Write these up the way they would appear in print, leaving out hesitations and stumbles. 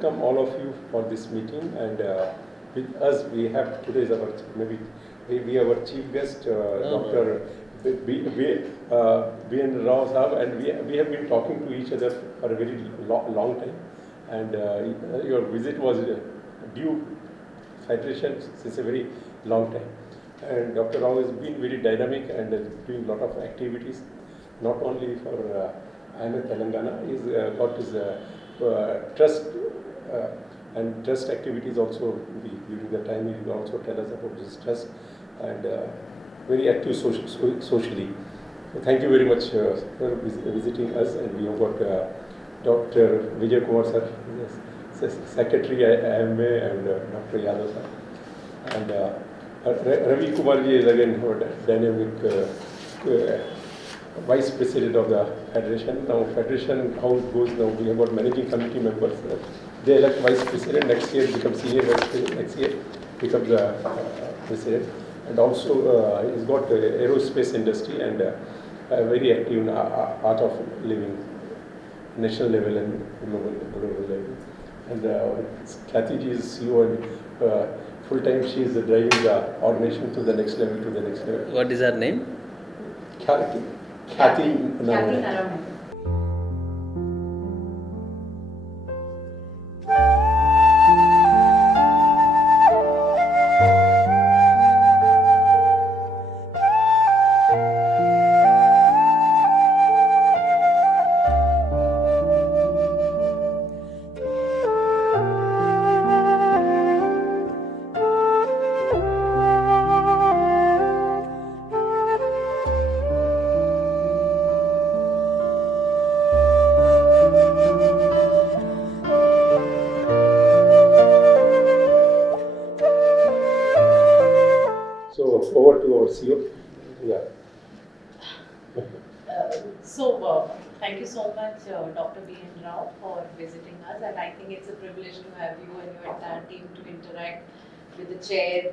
welcome all of you for this meeting, and with us we have today is our we have our chief guest, Dr. B.N. Rao Sahab, and we have been talking to each other for a very long time, and your visit was due Federation since a very long time. And Dr. Rao has been very dynamic and doing a lot of activities, not only for IMA Telangana. He's got his trust and trust activities also. During the time he will also tell us about his trust, and very active socially. So thank you very much for visiting us, and we have got Dr. Vijay Kumar sir, Secretary IMA, and Dr. Yadav sir, and Ravi Kumar ji is again dynamic Vice President of the Federation. Now Federation, how it goes now, we have got managing committee members. They elect Vice President, next year becomes Senior Vice President, next year becomes the President. And also he's got aerospace industry and very active in art of living, national level and global level. And Kathy ji is CEO and full time she is driving the organization to the next level, What is her name? Kathy Naraman. Over to our CEO. Yeah. Thank you so much, Dr. B.N. Rao, for visiting us, and I think it's a privilege to have you and your entire team to interact with the chair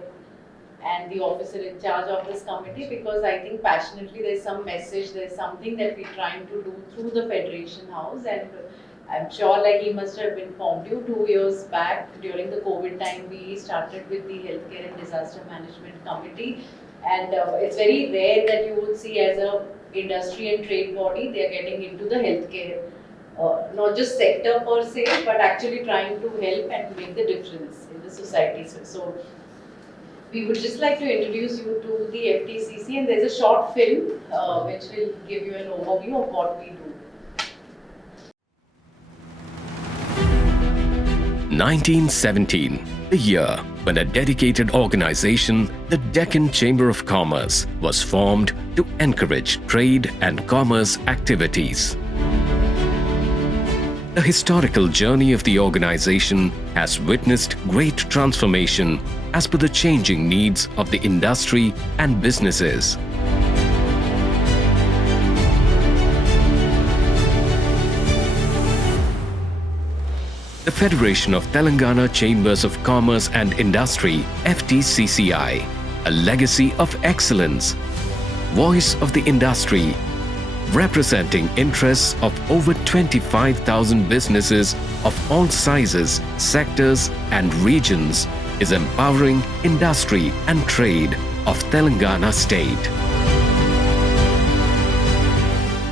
and the officer in charge of this committee, because I think passionately there's some message, there's something that we're trying to do through the Federation House, and I'm sure like he must have informed you 2 years back during the COVID time we started with the Healthcare and Disaster Management Committee, and it's very rare that you would see as a industry and trade body they are getting into the healthcare, not just sector per se, but actually trying to help and make the difference in the society. So we would just like to introduce you to the FTCC, and there's a short film which will give you an overview of what we do. 1917, the year when a dedicated organization, the Deccan Chamber of Commerce, was formed to encourage trade and commerce activities. The historical journey of the organization has witnessed great transformation as per the changing needs of the industry and businesses. The Federation of Telangana Chambers of Commerce and Industry, FTCCI, a legacy of excellence, voice of the industry, representing interests of over 25,000 businesses of all sizes, sectors and regions, is empowering industry and trade of Telangana state.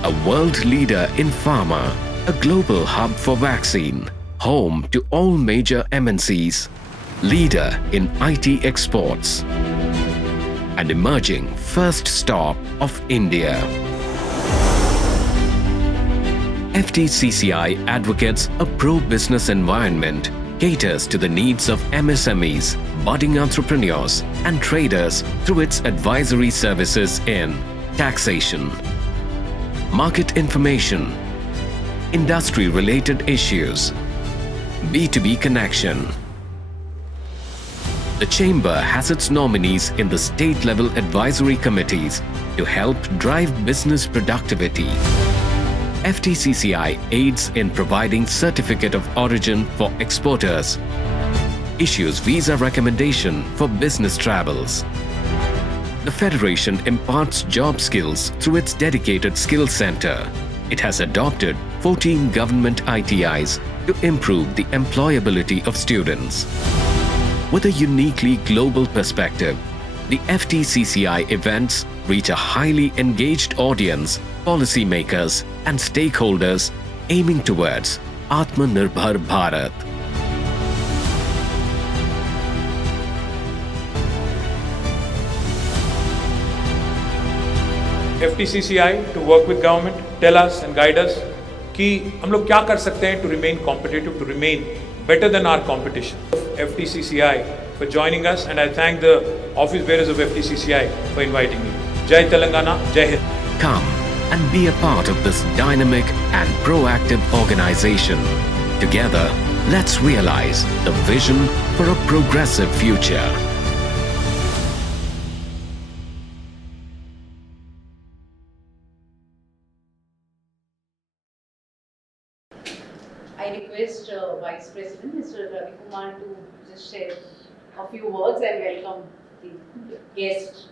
A world leader in pharma, a global hub for vaccine, home to all major MNCs, leader in IT exports, and emerging first stop of India. FTCCI advocates a pro-business environment, caters to the needs of MSMEs, budding entrepreneurs, and traders through its advisory services in taxation, market information, industry-related issues, B2B connection. The Chamber has its nominees in the state-level advisory committees to help drive business productivity. FTCCI aids in providing certificate of origin for exporters, issues visa recommendation for business travels. The Federation imparts job skills through its dedicated skill center. It has adopted 14 government ITIs to improve the employability of students. With a uniquely global perspective, the FTCCI events reach a highly engaged audience, policymakers and stakeholders aiming towards Atmanirbhar Bharat. FTCCI to work with government, tell us and guide us कि हम लोग क्या कर सकते हैं to remain competitive, to remain better than our competition. FTCCI for joining us, and I thank the office bearers of FTCCI for inviting me. Jai Telangana, Jai Hind. Come and be a part of this dynamic and proactive organization. Together, let's realize the vision for a progressive future. I request Vice President Mr. Ravi Kumar to just share a few words and welcome the guest.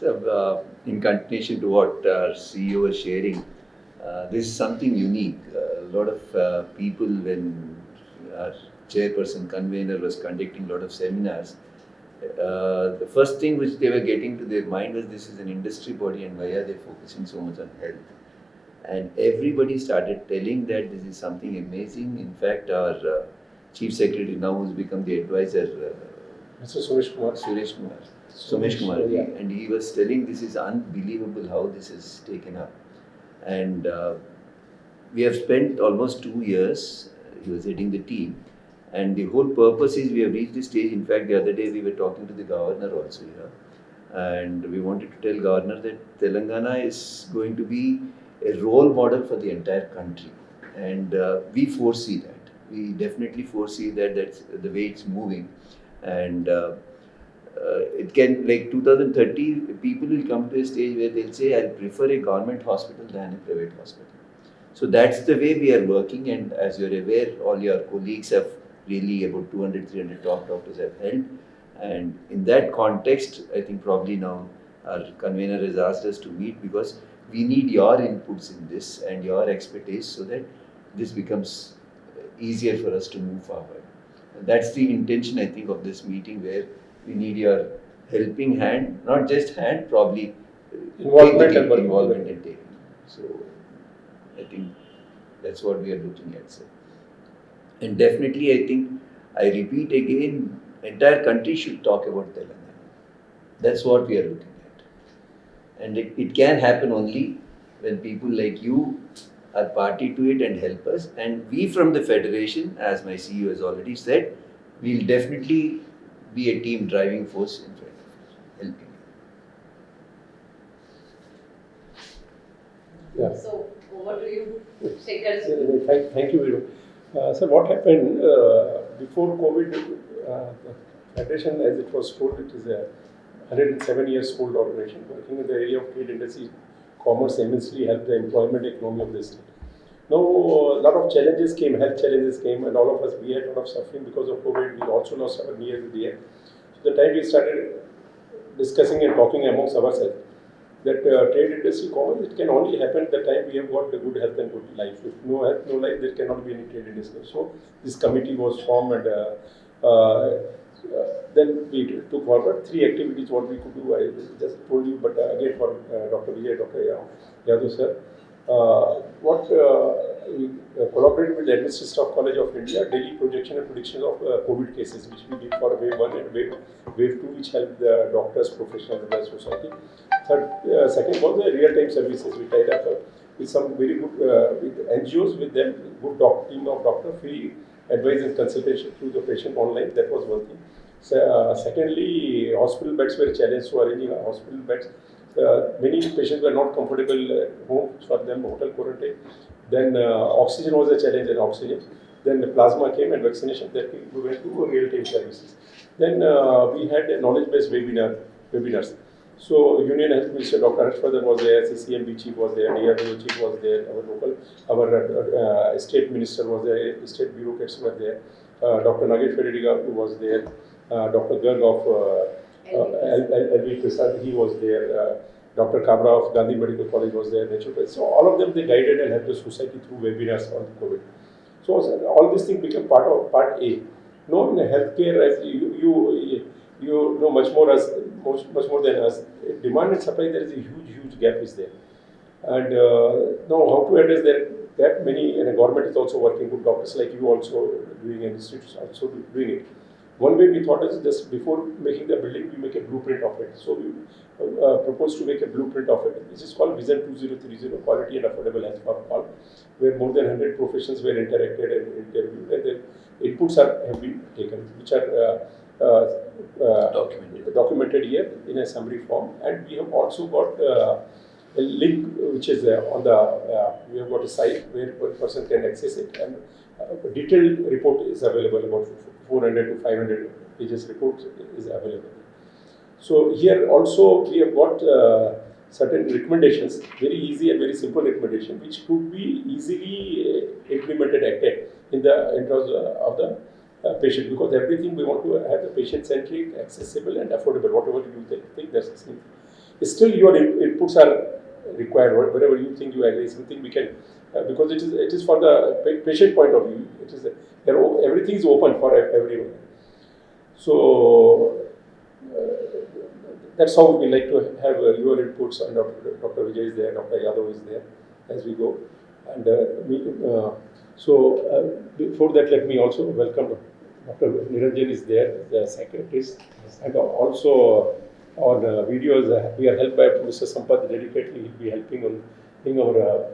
So, in continuation to what our CEO was sharing, this is something unique. A lot of people, when our chairperson convener was conducting a lot of seminars, the first thing which they were getting to their mind was this is an industry body and why are they focusing so much on health? And everybody started telling that this is something amazing. In fact, our Chief Secretary now has become the advisor, Mr. Suresh Kumar. Somesh Kumar, Yeah. and he was telling this is unbelievable how this is taken up. And we have spent almost 2 years, he was heading the team, and the whole purpose is we have reached this stage. In fact, the other day we were talking to the governor also here, and we wanted to tell governor that Telangana is going to be a role model for the entire country, and we foresee that. We definitely foresee that that's the way it's moving, and it can, like 2030, people will come to a stage where they'll say, I'll prefer a government hospital than a private hospital. So that's the way we are working, and as you're aware, all your colleagues have really about 200, 300 top doctors have held, and in that context, I think probably now our convener has asked us to meet because we need your inputs in this and your expertise so that this becomes easier for us to move forward. And that's the intention, I think, of this meeting, where we need your helping hand, not just hand, probably Involvement involvement and taking. So I think that's what we are looking at, sir. And definitely, I think, I repeat again, entire country should talk about Telangana. That's what we are looking at. And it can happen only when people like you are party to it and help us. And we from the Federation, as my CEO has already said, we'll definitely be a team driving force in front of us, helping you. Yeah. So over to you, Shekhar. Thank you very much. So what happened before COVID, the Federation, as it was told, it is a 107 years old organization working in the area of trade, industry, commerce, immensely helped the employment economy of the state. Now, a lot of challenges came, health challenges came, and all of us, we had a lot of suffering because of COVID. We also lost our near to the end. So the time we started discussing and talking amongst ourselves that trade, industry, commerce, it can only happen at the time we have got the good health and good life. If no health, no life, there cannot be any trade, industry. So this committee was formed, and then we took forward 3 activities what we could do. I just told you, but again for Dr. Vijay, Dr. Yadav sir, we collaborated with the Administrative Staff College of India, daily projection and prediction of COVID cases, which we did for wave 1 and wave 2, which helped the doctors, professionals in the society. Second was the real-time services. We tied up with some very good with NGOs, with them, good team of doctors, free advice and consultation through the patient online. That was one thing. Secondly, hospital beds were challenged, so arranging hospital beds. Many patients were not comfortable at home, for them hotel quarantine. Then oxygen was a challenge, and oxygen. Then the plasma came and vaccination. Then we went to real-time services. Then we had a knowledge-based webinars. So Union Health Minister Dr. Harshvardhan was there, CCMB chief was there, DRDO chief was there, our state minister was there, state bureaucrats were there, Dr. Nagesh Reddy was there, Dr. Garg of LV Prasad, he was there, Dr. Kabra of Gandhi Medical College was there, so all of them, they guided and helped the society through webinars on COVID. So all these things become part A. No, in healthcare, as you know much more than us. Demand and supply, there is a huge gap is there. And now how to address that many, and the government is also working with doctors like you also doing, and institutes also doing it. One way we thought is just before making the building, we make a blueprint of it. So we propose to make a blueprint of it, which is called Vision 2030, Quality and Affordable Health for All, where more than 100 professions were interacted and interviewed, and the inputs have been taken, which are documented here in a summary form. And we have also got a link which is on the, we have got a site where one person can access it, and a detailed report is available, about 400 to 500 pages report is available. So here also we have got certain recommendations, very easy and very simple recommendation, which could be easily implemented in terms of the patient, because everything we want to have the patient-centric, accessible and affordable, whatever you think that's the same. Still your inputs are required, wherever you think you agree, something we can, because it is for the patient point of view, it is everything is open for everyone. So that's how we like to have your inputs, and Dr. Vijay is there, Dr. Yadav is there as we go. And before that, let me also welcome Dr. Niranjan is there, the psychiatrist, and also on videos we are helped by Mr. Sampath dedicatedly. He'll be helping on being our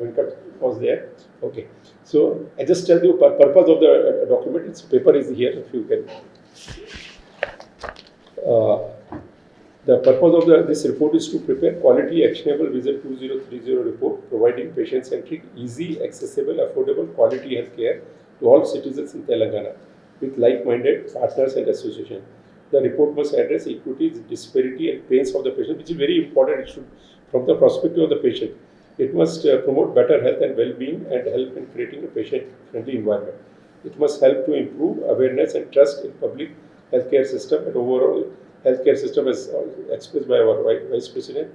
Venkat was there. Okay, so I just tell you purpose of the document. Its paper is here if you can. The purpose of this report is to prepare quality, actionable Vision 2030 report, providing patient-centric, easy, accessible, affordable, quality healthcare to all citizens in Telangana with like-minded partners and associations. The report must address equity, disparity, and pains of the patient, which is very important. It should, from the perspective of the patient, it must promote better health and well-being and help in creating a patient-friendly environment. It must help to improve awareness and trust in public healthcare system and overall healthcare system, as expressed by our Vice President,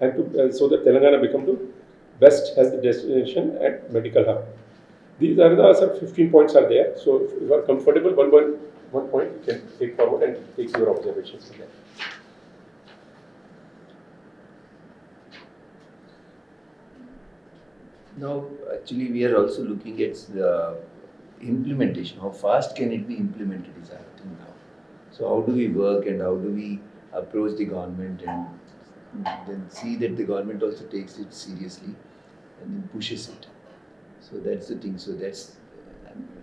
and to, so that Telangana become the best health destination and medical hub. These are the 15 points are there. So if you are comfortable, one point you can take forward and take your observations from there. Now, actually, we are also looking at the implementation. How fast can it be implemented is our thing now. So how do we work and how do we approach the government and then see that the government also takes it seriously and then pushes it. So that's the thing. So that's,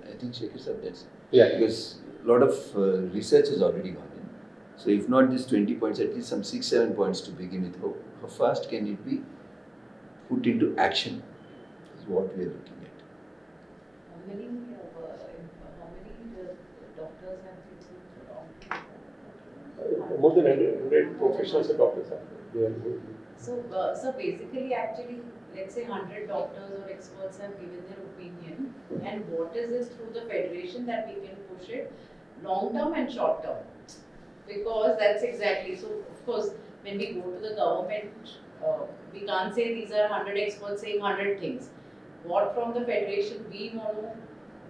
I think Shekhar sir, that's, because a lot of research has already gone in. So if not these 20 points, at least some 6-7 points to begin with. How fast can it be put into action is what we are looking at. How many doctors have been More than 100 professionals and doctors are there. So basically, actually, let's say 100 doctors or experts have given their opinion, and what is this through the federation that we can push it long term and short term? Because that's exactly, so of course, when we go to the government, we can't say these are 100 experts saying 100 things. What from the federation we want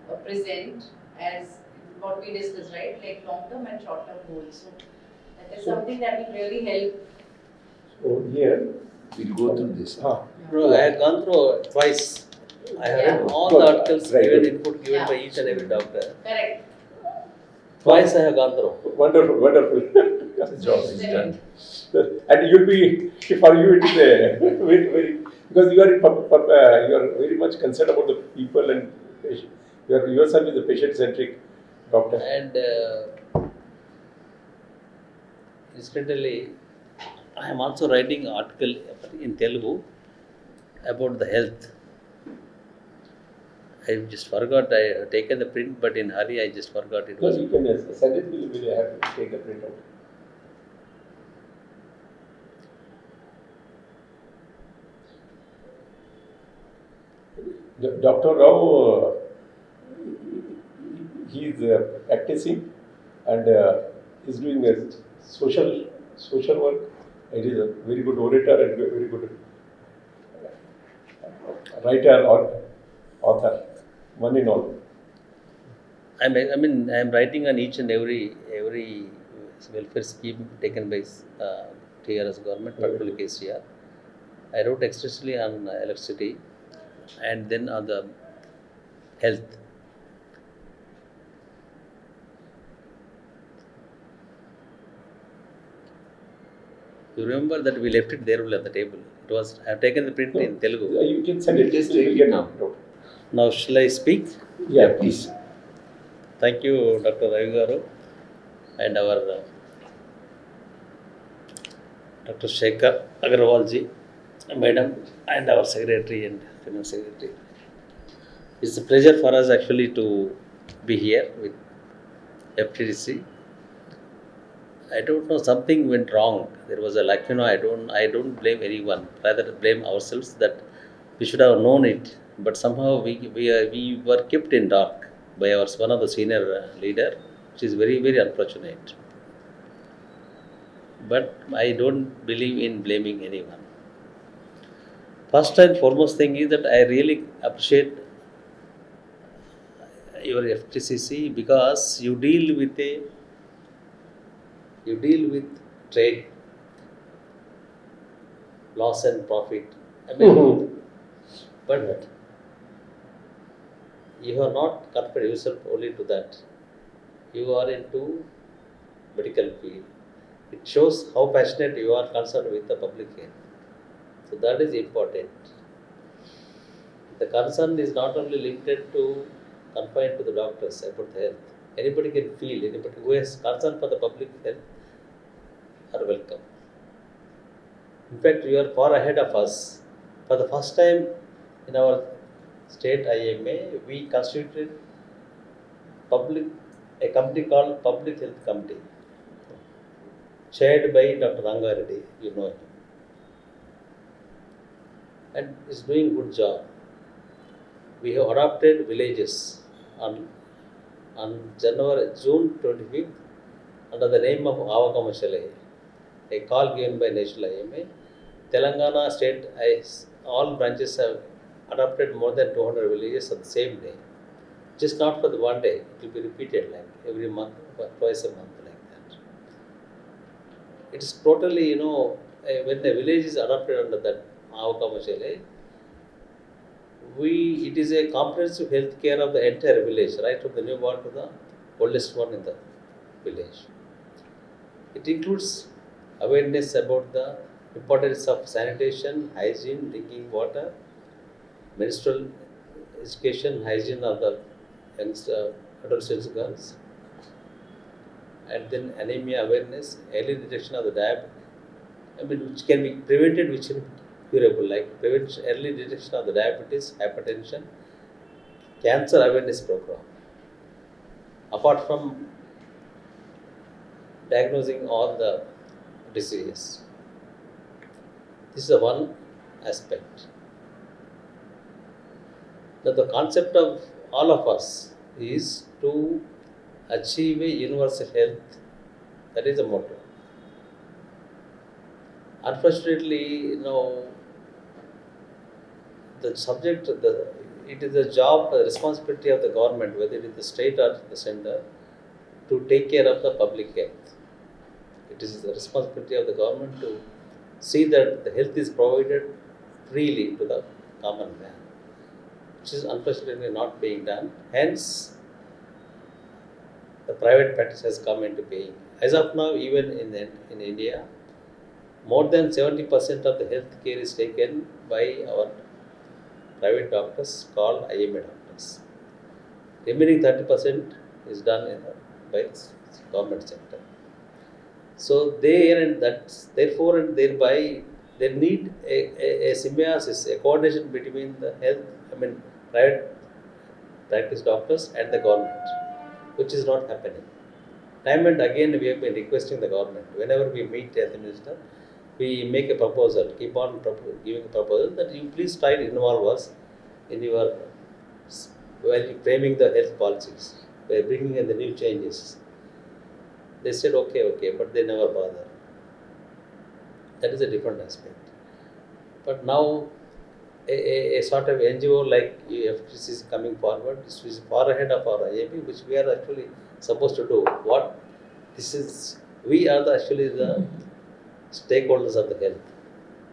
to present as what we discussed, right? Like long term and short term goals. So that is something that will really help. So here we'll go through this. Bro, I had gone through twice. I have read all the articles given, input given by each and every doctor. Correct. Twice I have gone through. Wonderful. The job is done. And you'll be, for you it is a very, because you are very much concerned about the people and patient. You are yourself is a patient-centric doctor. And incidentally, I am also writing an article in Telugu about the health. I just forgot, I have taken the print, but in hurry I just forgot it. No, you can send it, we'll have to take a print out. Dr. Rao, he is practicing and is doing a social work. He is a very good orator and very good writer or author. one in all. I am writing on each and every welfare scheme taken by TRS government, particularly KCR. I wrote extensively on electricity and then on the health. You remember that we left it there at the table. It was, I have taken the print in Telugu. You can send it. Just take it now. Now shall I speak? Yeah, please. Thank you, Dr. Ravi Garu, and our Dr. Shekhar Agarwalji, Madam, and our Secretary and Finance Secretary. It's a pleasure for us actually to be here with FTDC. I don't know, something went wrong. There was a I don't blame anyone, rather blame ourselves that we should have known it, but somehow we were kept in dark by one of the senior leader, which is very, very unfortunate. But I don't believe in blaming anyone. First and foremost thing is that I really appreciate your FTCC because you deal with trade, loss and profit. But you are not confined yourself only to that. You are into medical field. It shows how passionate you are concerned with the public health. So that is important. The concern is not only limited to confined to the doctors about the health. Anybody can feel, anybody who has concern for the public health are welcome. In fact, you are far ahead of us. For the first time in our state IMA, we constituted a committee called Public Health Committee, chaired by Dr. Rangareddy, you know him. And is doing good job. We have adopted villages on June 25th under the name of Avakamashale, a call given by National IMA. Telangana state, all branches have adopted more than 200 villages on the same day. Just not for the one day, it will be repeated like every month, twice a month like that. It is totally, when the village is adopted under that Avakamashale, it is a comprehensive health care of the entire village, right from the newborn to the oldest one in the village. It includes awareness about the importance of sanitation, hygiene, drinking water, menstrual education, hygiene of the adolescents girls, and then anemia awareness, early detection of the diabetes, which can be prevented, which is curable, like early detection of the diabetes, hypertension, cancer awareness program. Apart from diagnosing all the diseases, this is one aspect. Now, the concept of all of us is to achieve a universal health. That is the motto. Unfortunately, the subject, it is a job, a responsibility of the government, whether it is the state or the center, to take care of the public health. It is the responsibility of the government to see that the health is provided freely to the common man, which is unfortunately not being done. Hence, the private practice has come into being. As of now, even in India, more than 70% of the health care is taken by our private doctors called IMA doctors. Remaining 30% is done by the government sector. So therefore and thereby, they need a symbiosis, a coordination between the private practice doctors and the government, which is not happening. Time and again, we have been requesting the government, whenever we meet the health minister, we make a proposal, keep on giving a proposal that you please try to involve us in while framing the health policies, by bringing in the new changes. They said, okay, but they never bother. That is a different aspect. But now, a sort of NGO like FTCCI is coming forward. This is far ahead of our IAB, which we are actually supposed to do. We are actually the stakeholders of the health.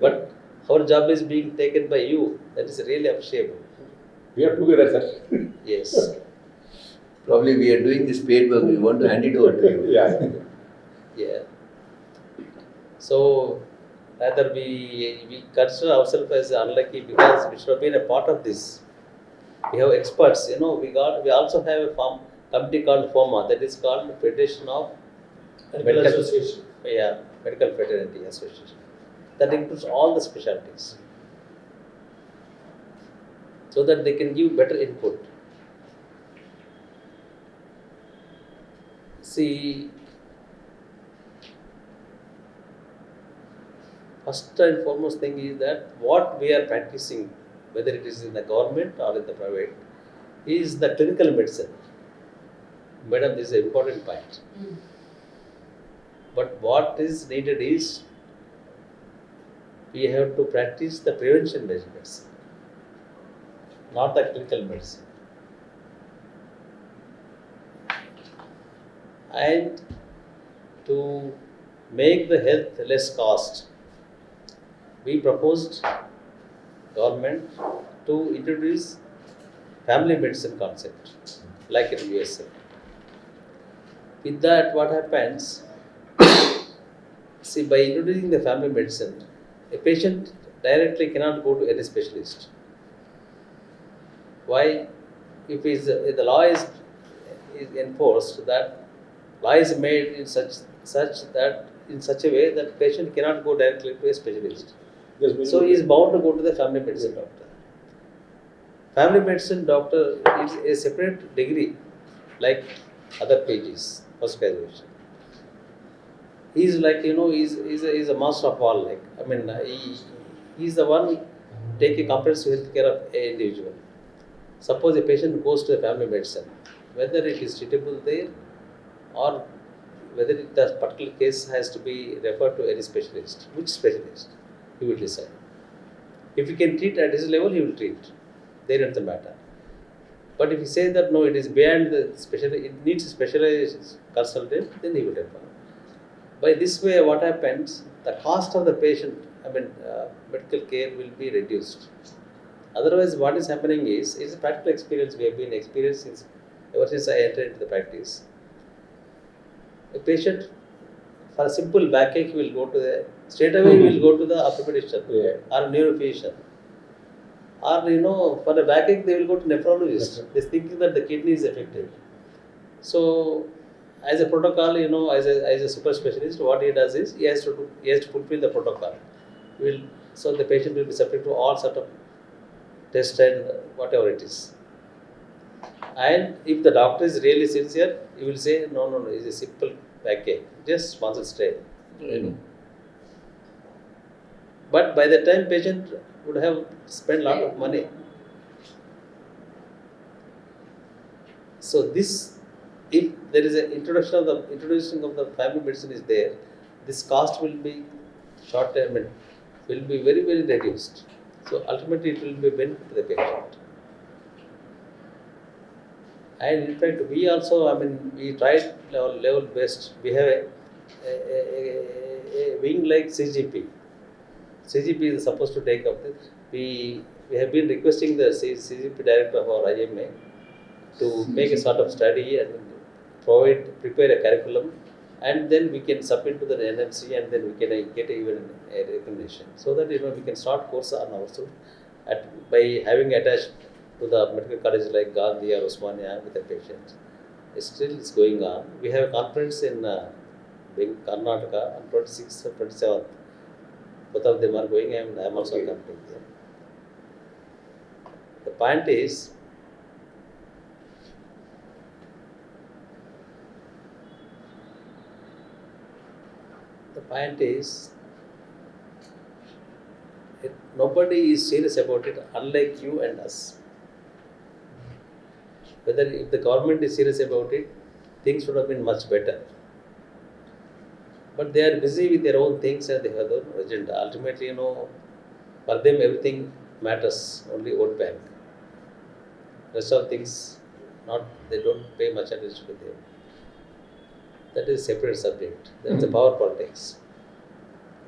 But our job is being taken by you. That is really appreciable. We are together, sir. Yes. Probably we are doing this paid work, we want to hand it over to you. Yeah. Yeah. So rather we consider ourselves as unlucky because we should have been a part of this. We have experts, we also have a committee called FOMA, that is called Federation of Medical Association. Yeah, Medical Fraternity Association. That includes all the specialties. So that they can give better input. See, first and foremost thing is that what we are practicing, whether it is in the government or in the private, is the clinical medicine. Madam, this is an important point. But what is needed is we have to practice the prevention medicine, not the clinical medicine. And to make the health less cost, we proposed government to introduce family medicine concept, like in USA. With that, what happens? See, by introducing the family medicine, a patient directly cannot go to any specialist. Why? If the law is enforced, that law is made in such a way that patient cannot go directly to a specialist. So he is bound to go to the family medicine doctor. Family medicine doctor is a separate degree, like other PGs, post graduation. He is like, he's a master of all. He is the one take a comprehensive health care of an individual. Suppose a patient goes to the family medicine, whether it is treatable there or whether the particular case has to be referred to any specialist. Which specialist? He will decide. If he can treat at his level, he will treat. There is the matter. But if he says that no, it is beyond the specialty, it needs a specialized consultant, then he will refer. By this way, what happens? The cost of the patient, medical care will be reduced. Otherwise, what is happening is, it's a practical experience we have been experiencing ever since I entered into the practice. A patient, for a simple backache, will go to straight away will go to the orthopedician or neurophysician. Or, for a backache, they will go to nephrologist. They thinking that the kidney is affected. So, as a protocol, as a super specialist, what he does is, he has to fulfill the protocol. So the patient will be subject to all sort of tests and whatever it is. And if the doctor is really sincere, he will say, no, it's a simple backache, just sponsor strain. But by the time patient would have spent a lot of money. So if there is an introduction of the family medicine is there, this cost will be short term, will be very, very reduced. So ultimately it will be benefit to the patient. And in fact, we also, we tried our level best. We have a wing like CGP. CGP is supposed to take up this. We have been requesting the CGP director of our IMA to make a sort of study and prepare a curriculum, and then we can submit to the NMC, and then we can get even a recommendation, so that we can start course on ourselves by having attached to the medical college like Gandhi or Osmania with the patient. It's going on. We have a conference in Karnataka on 26th and 27th. Both of them are going, and I am also accompanying them. The point is, nobody is serious about it unlike you and us. If the government is serious about it, things would have been much better. But they are busy with their own things and they have their own agenda. Ultimately, for them everything matters, only vote bank. Rest of things, they don't pay much attention to them. That is a separate subject. That's the power politics.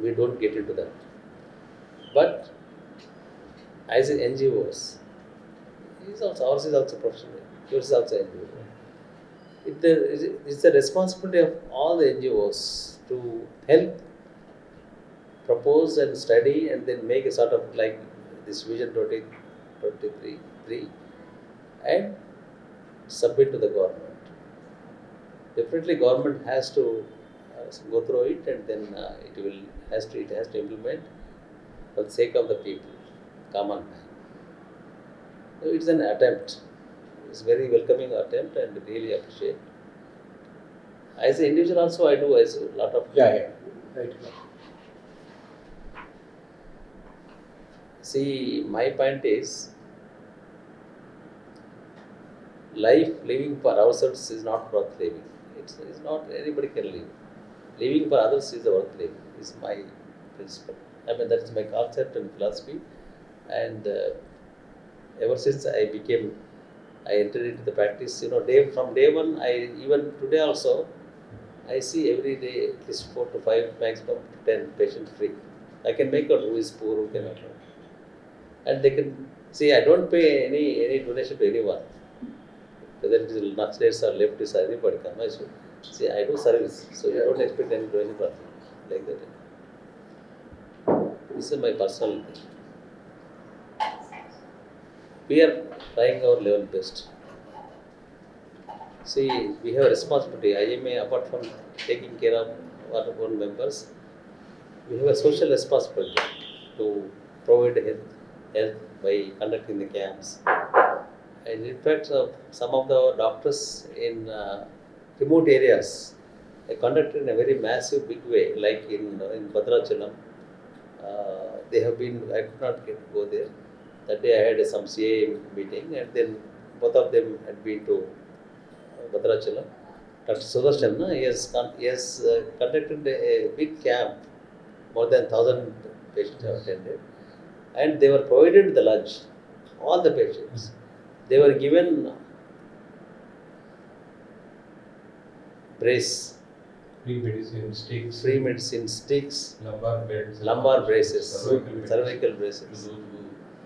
We don't get into that. But as NGOs, ours is also professional. Yours is also NGO. It's the responsibility of all the NGOs to help propose and study and then make a sort of like this Vision 2023 and submit to the government. Definitely, government has to go through it and then it has to implement for the sake of the people, common man. So it's an attempt. It's a very welcoming attempt and really appreciate. As an individual also I do as a lot of Right. See, my point is, life living for ourselves is not worth living. It's not anybody can live. Living for others is worth living. Is my principle. I mean that's my concept and philosophy. And ever since I entered into the practice. From day one, even today also, I see every day at least 4 to 5, maximum 10 patients free. I can make out who is poor, who cannot. And they can see. I don't pay any donation to anyone. Whether it is Naxalites or leftists or anybody come, I should see. I do service, so you don't expect any donation from me like that. This is my personal thing. We are trying our level best. See, we have a responsibility. IMA, apart from taking care of our own members, we have a social responsibility to provide health by conducting the camps. And in fact, some of the doctors in remote areas, they conducted in a very massive, big way, like in Bhadrachalam. They have been, I could not go there. That day I had some CA meeting, and then both of them had been to Bhadrachalam. Dr. Sudarshan, he has conducted a big camp, more than 1,000 patients have attended, and they were provided the lunch, all the patients. They were given brace, free medicine sticks, lumbar braces, cervical braces. to those who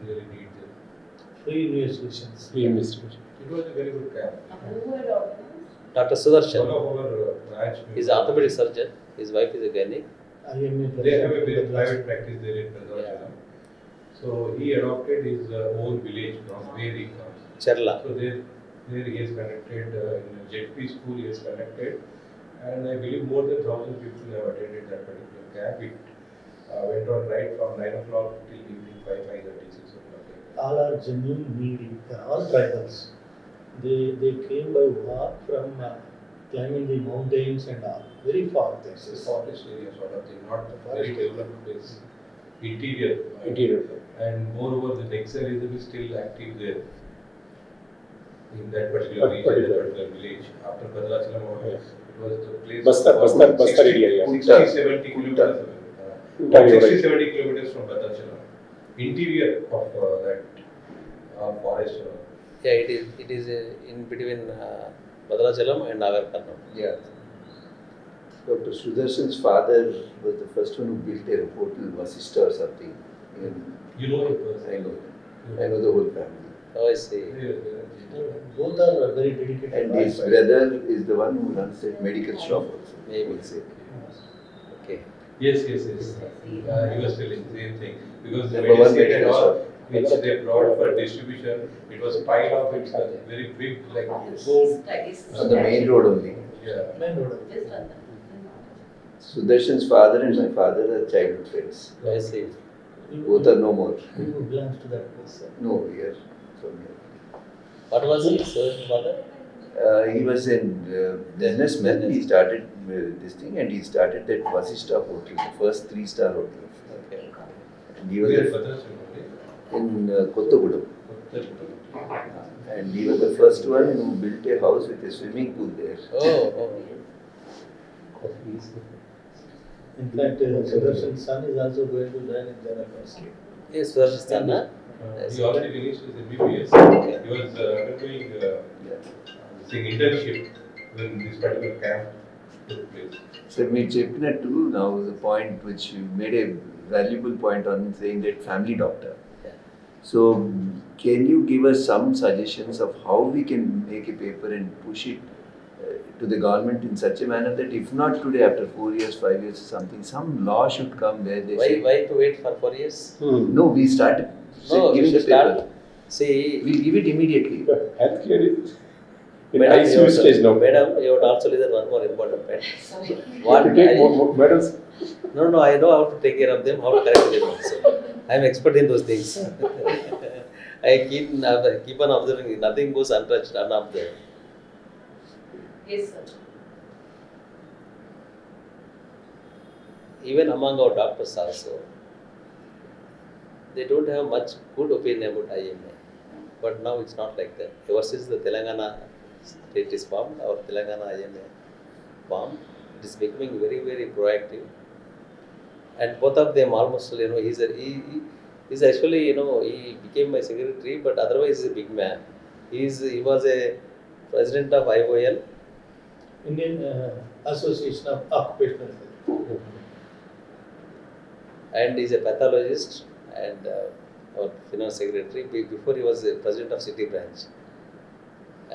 really need them. Free investigations. Free investigation. It was a very good camp. Who had organized? Dr. One Sudarshan, of our branch he's an orthopedic surgeon, his wife is a gynec. IMA they have a very private practice there in Bhadrachalam. So he adopted his own village from where he comes. Cherla. So there he has conducted in a JP school he has conducted, and I believe more than 1,000 people have attended that particular camp. It went on right from 9 o'clock till evening 5:30, 6 o'clock. all are genuine needy. They are all tribals. They came by walk from climbing the mountains and all. Very far It's a places. forest area sort of thing, not a very developed place. Interior. Interior. And moreover, the Naxalism is still active there. In that particular region, that particular village. After Bhadrachalam, it was the place. Bastar area, yeah. 60-70 kilometers. Uttar, you're right. 60-70 kilometers from Bhadrachalam. Interior of that forest. Yeah, it is in between Bhadrachalam and Nagarkarnam. Yeah. Dr. Sudarshan's father was the first one who built a hotel, Vasishta or something. You know it was. I know the whole family. Oh, I see. Both are very dedicated. And his brother is the one who runs that medical shop also. Maybe. Would say. Okay. Yes. He was telling the same thing. Because the Number one medicine and medical all, shop. which they brought for distribution, it was piled up, it's very big, like gold. On the main road only. Yeah. Main road. Just on the. Sudarshan's father and my father are childhood friends. I see. Both are no more. Who belongs to that place? No, here. From here. What was his father? He was in businessman. He started this thing and he started that Vasishta hotel, the first 3-star hotel. Okay. And he was Where the, Bhadrachalam, in Kottagudam. And he was the first one who built a house with a swimming pool there. Oh. In fact, Sudarshan's son is also going to join in Jana University. Yes, Sudarshan, huh? He already finished his MBBS. He was undergoing internship when this particular camp took place. So మీరు చెప్పినట్టు now the point which you made a valuable point on saying that family doctor. Yeah. So can you give us some suggestions of how we can make a paper and push it to the government in such a manner that if not today, after 4 years, 5 years or something, some law should come where they say, Why to wait for 4 years? no, we started No, we giving should the paper. start. See, We give it immediately. Healthcare is in Madam, ICU stage now. Madam, you would also listen one more important point. Sorry. What To take I- more medals. No, I know how to take care of them, how to correct them also. I am expert in those things. I keep on observing, nothing goes untouched, unobserved. Yes, sir. Even among our doctors also, they don't have much good opinion about IMA. But now it's not like that. Ever since the Telangana state is formed, our Telangana IMA formed, it is becoming very, very proactive. And both of them almost, he's actually, he became my secretary, but otherwise he's a big man. He was a president of IOL. Indian Association of Occupational Health. And he's a pathologist and our finance secretary. Before he was the president of city branch.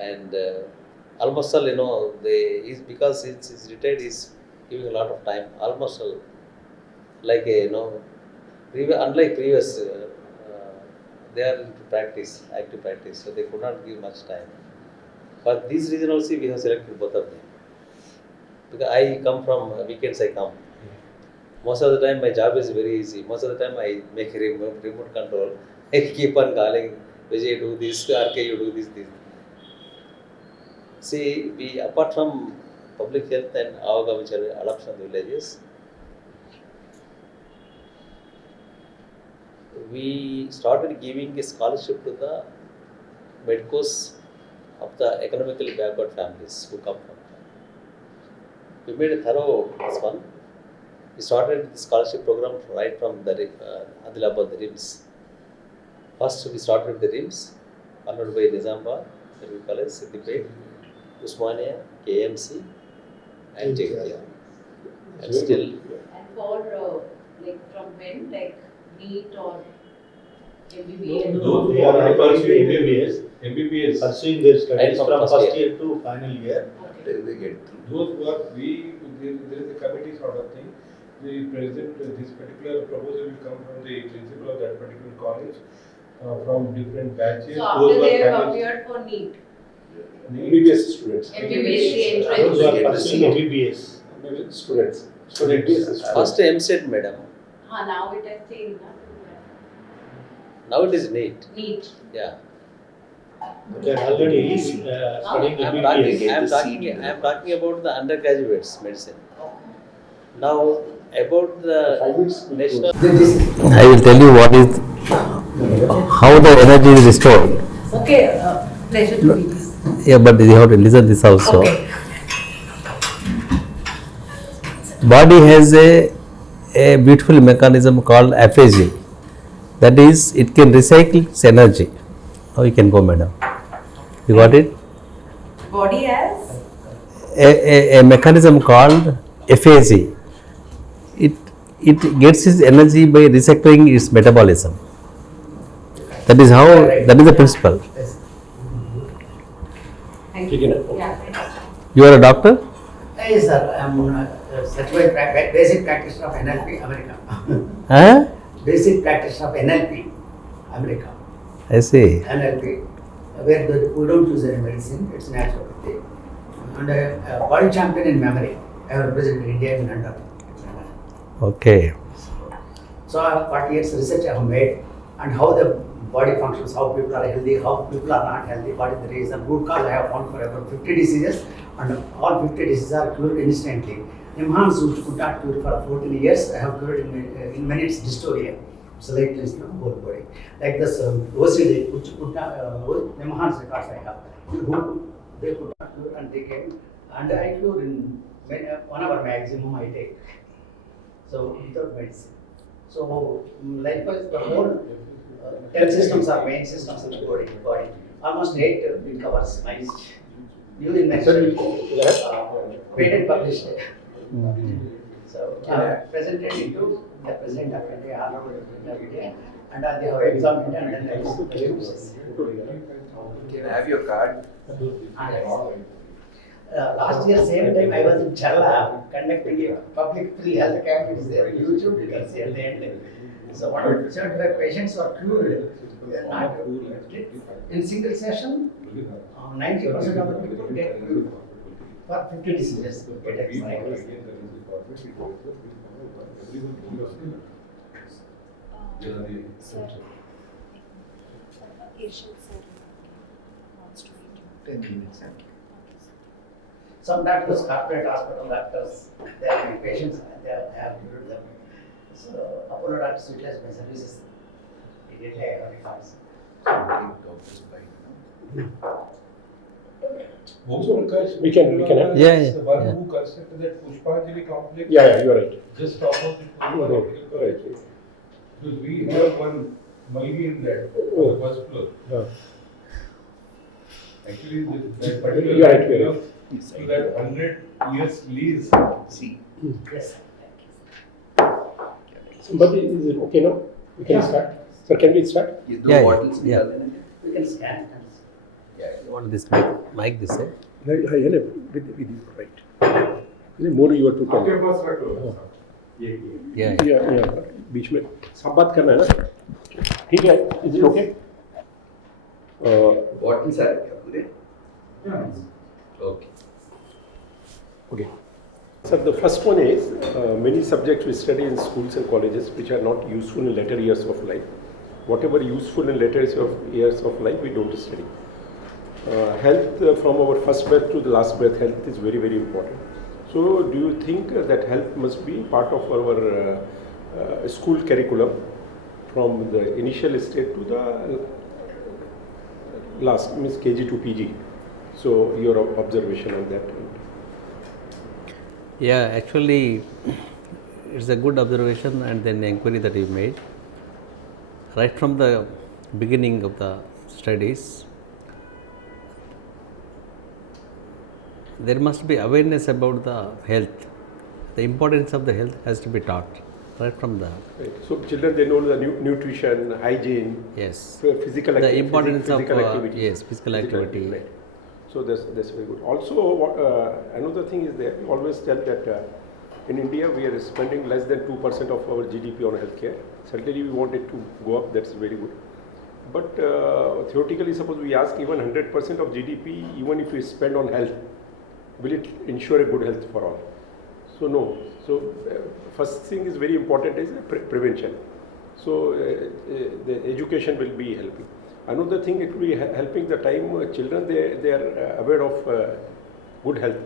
And almost all, because he's retired, he's giving a lot of time. Almost all, like unlike previous, they are into practice, active practice, so they could not give much time. For this reason also, we have selected both of them. Because I come from weekends, I come. Most of the time, my job is very easy. Most of the time, I make a remote control. I keep on calling, Vijay, do this, RK, you do this. See, apart from public health and AWAGA, which are adoption of villages, we started giving a scholarship to the medicos of the economically backward families who come from. We made a thorough this one. We started the scholarship program right from the Adilabad, the RIMS. First, we started with the RIMS, followed by Nizamabad, Medical College, Siddipet, Usmania, KMC, and JKT. And still, And for from when, like NEET or MBBS? Those They who are are pursuing MBBS, MBBS, pursuing their studies from from first first year to final year. Okay. Till they get through. those who are there is a committee sort of thing. The president, this particular proposal will come from the principal of that particular college, from different batches. So after they have appeared for NEET, MBBS students. MBBS, the Those entrance. who are get the pursuing seat. MBBS. Students. first MSET, madam. Now it has changed, na? Now it is NEET. NEET. Yeah. They are already studying I am MBBS. get the talking about the undergraduates medicine. Now about the 5 minutes. national. I will tell you what is how the energy is restored. Okay, pleasure to meet you. Yeah, but you have to listen this also. Okay. Body has a beautiful mechanism called FAG. That is, it can recycle its energy. Now you can go, madam. You got it? Body as? A mechanism called FAG. It gets its energy by recycling its metabolism. That is how, that is the principle. Thank You you. can- Yeah. You are a doctor? Yes, sir. I am certified basic practitioner of NLP, America. Huh? Basic practitioner of NLP, America. I see. NLP, where we don't use any medicine, it's naturopathy. And body champion in memory. I have represented India in London. Okay. So I have 40 years research I have made and how the body functions, how people are healthy, how people are not healthy, what is the reason. Root cause I have found for about 50 diseases and all 50 diseases are cured instantly. Enhanced which could not cure for 14 years, I have cured in minutes dystonia. So like this, whole body. Like this OCD, which could not, enhanced records I have. Who they could not cure and they came. And I cure in 1 hour maximum I take. So without medicine. So likewise the whole Health systems are main systems in the body. Almost 8 it covers. My new invention, patent published. So I presented it to the president of India, and they have examined it, and then they Can I have your card? last year, same time, I was in Challa conducting a public free health camp. It's there on YouTube, you can see at the end. So 175 patients were cured. They are not in single session. 90% of the people get cured for 50 diseases. Get excited. Sir, Asian sir wants to meet you. 10 minutes. Some doctors, corporate hospital doctors, they are my patients and they have cured them. So Apollo doctors utilize my services. Immediately I have records. We can have. Yeah. The one who constructed that Pushpanjali complex. Yeah, you are right. Just opposite No, no, right. Because we have one Malgi in that, on the first floor. Actually, that particular You are right, land you are belongs to that 100 years lease. See. Yes, But is it okay now? We can start. Sir, can we start? You do Yeah, bottles yeah. we can scan. What this mic this side? With you, right. More you are to tell. आपके पास रखो। Yeah. या बीच में सब बात करना है ना ठीक है is it okay Bottles are पूरे? Okay. okay sir the first one is many subjects we study in schools and colleges which are not useful in later years of life whatever useful in later years of life we don't study health from our first breath to the last breath health is very very important so do you think that health must be part of our school curriculum from the initial stage to the last means KG to PG so your observation on that Yeah, actually, it's a good observation and then the inquiry that you made. Right from the beginning of the studies, there must be awareness about the health. The importance of the health has to be taught right from the right. So children they know the nutrition, hygiene, yes, physical the activity, importance physical of activity. yes, physical activity. Right. So that's very good. Also, another thing is that we always tell that in India we are spending less than 2% of our GDP on healthcare. Certainly we want it to go up. That's very good. But theoretically, suppose we ask even 100% of GDP, even if we spend on health, will it ensure a good health for all? So no. So first thing is very important is prevention. So the education will be helping. Another thing it will be helping the time children they are aware of good health.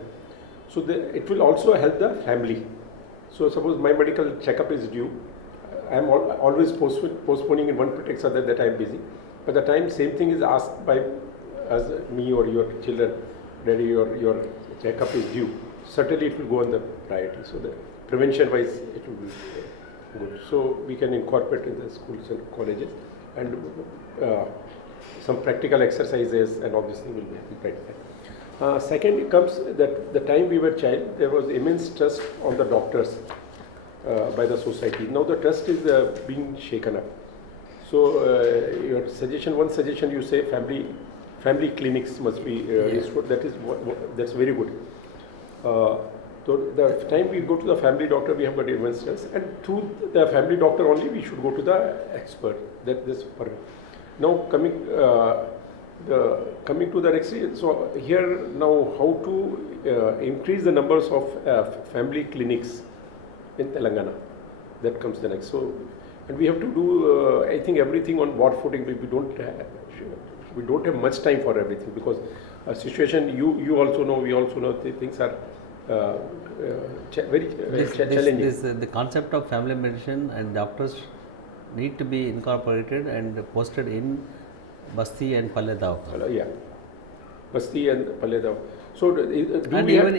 So it will also help the family. So suppose my medical checkup is due, I am always postponing in one pretext other that I am busy. By the time same thing is asked by as me or your children, daddy your checkup is due. Certainly it will go on the priority. So the prevention wise it will be good. So we can incorporate in the schools and colleges and some practical exercises and all this thing will be practical. Second comes that the time we were child there was immense trust on the doctors by the society. Now the trust is being shaken up. So your suggestion, one suggestion you say family clinics must be restored. That is that's very good. So the time we go to the family doctor, we have got immense stress, and through the family doctor only we should go to the expert. That's perfect. Now coming to the next, so here now how to increase the numbers of family clinics in Telangana. That comes the next. So and we have to do I think everything on board footing. We don't have much time for everything because situation you also know, we also know things are very challenging. The concept of family medicine and doctors need to be incorporated and posted in Basti and Palledav. Yeah, Basti and Palledav. So Even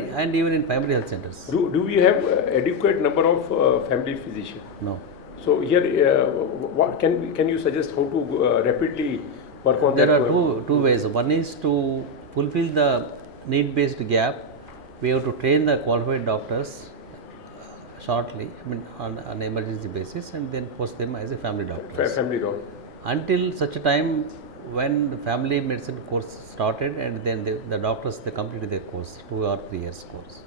in primary health centers. Do we have adequate number of family physicians? No. So here, what can you suggest how to rapidly work on There that? are two ways. One is to fulfill the need-based gap. We have to train the qualified doctors shortly, I mean on an emergency basis, and then post them as a family doctors. Family doctor. Until such a time when the family medicine course started, and then the doctors they completed their course, 2 or 3 years course.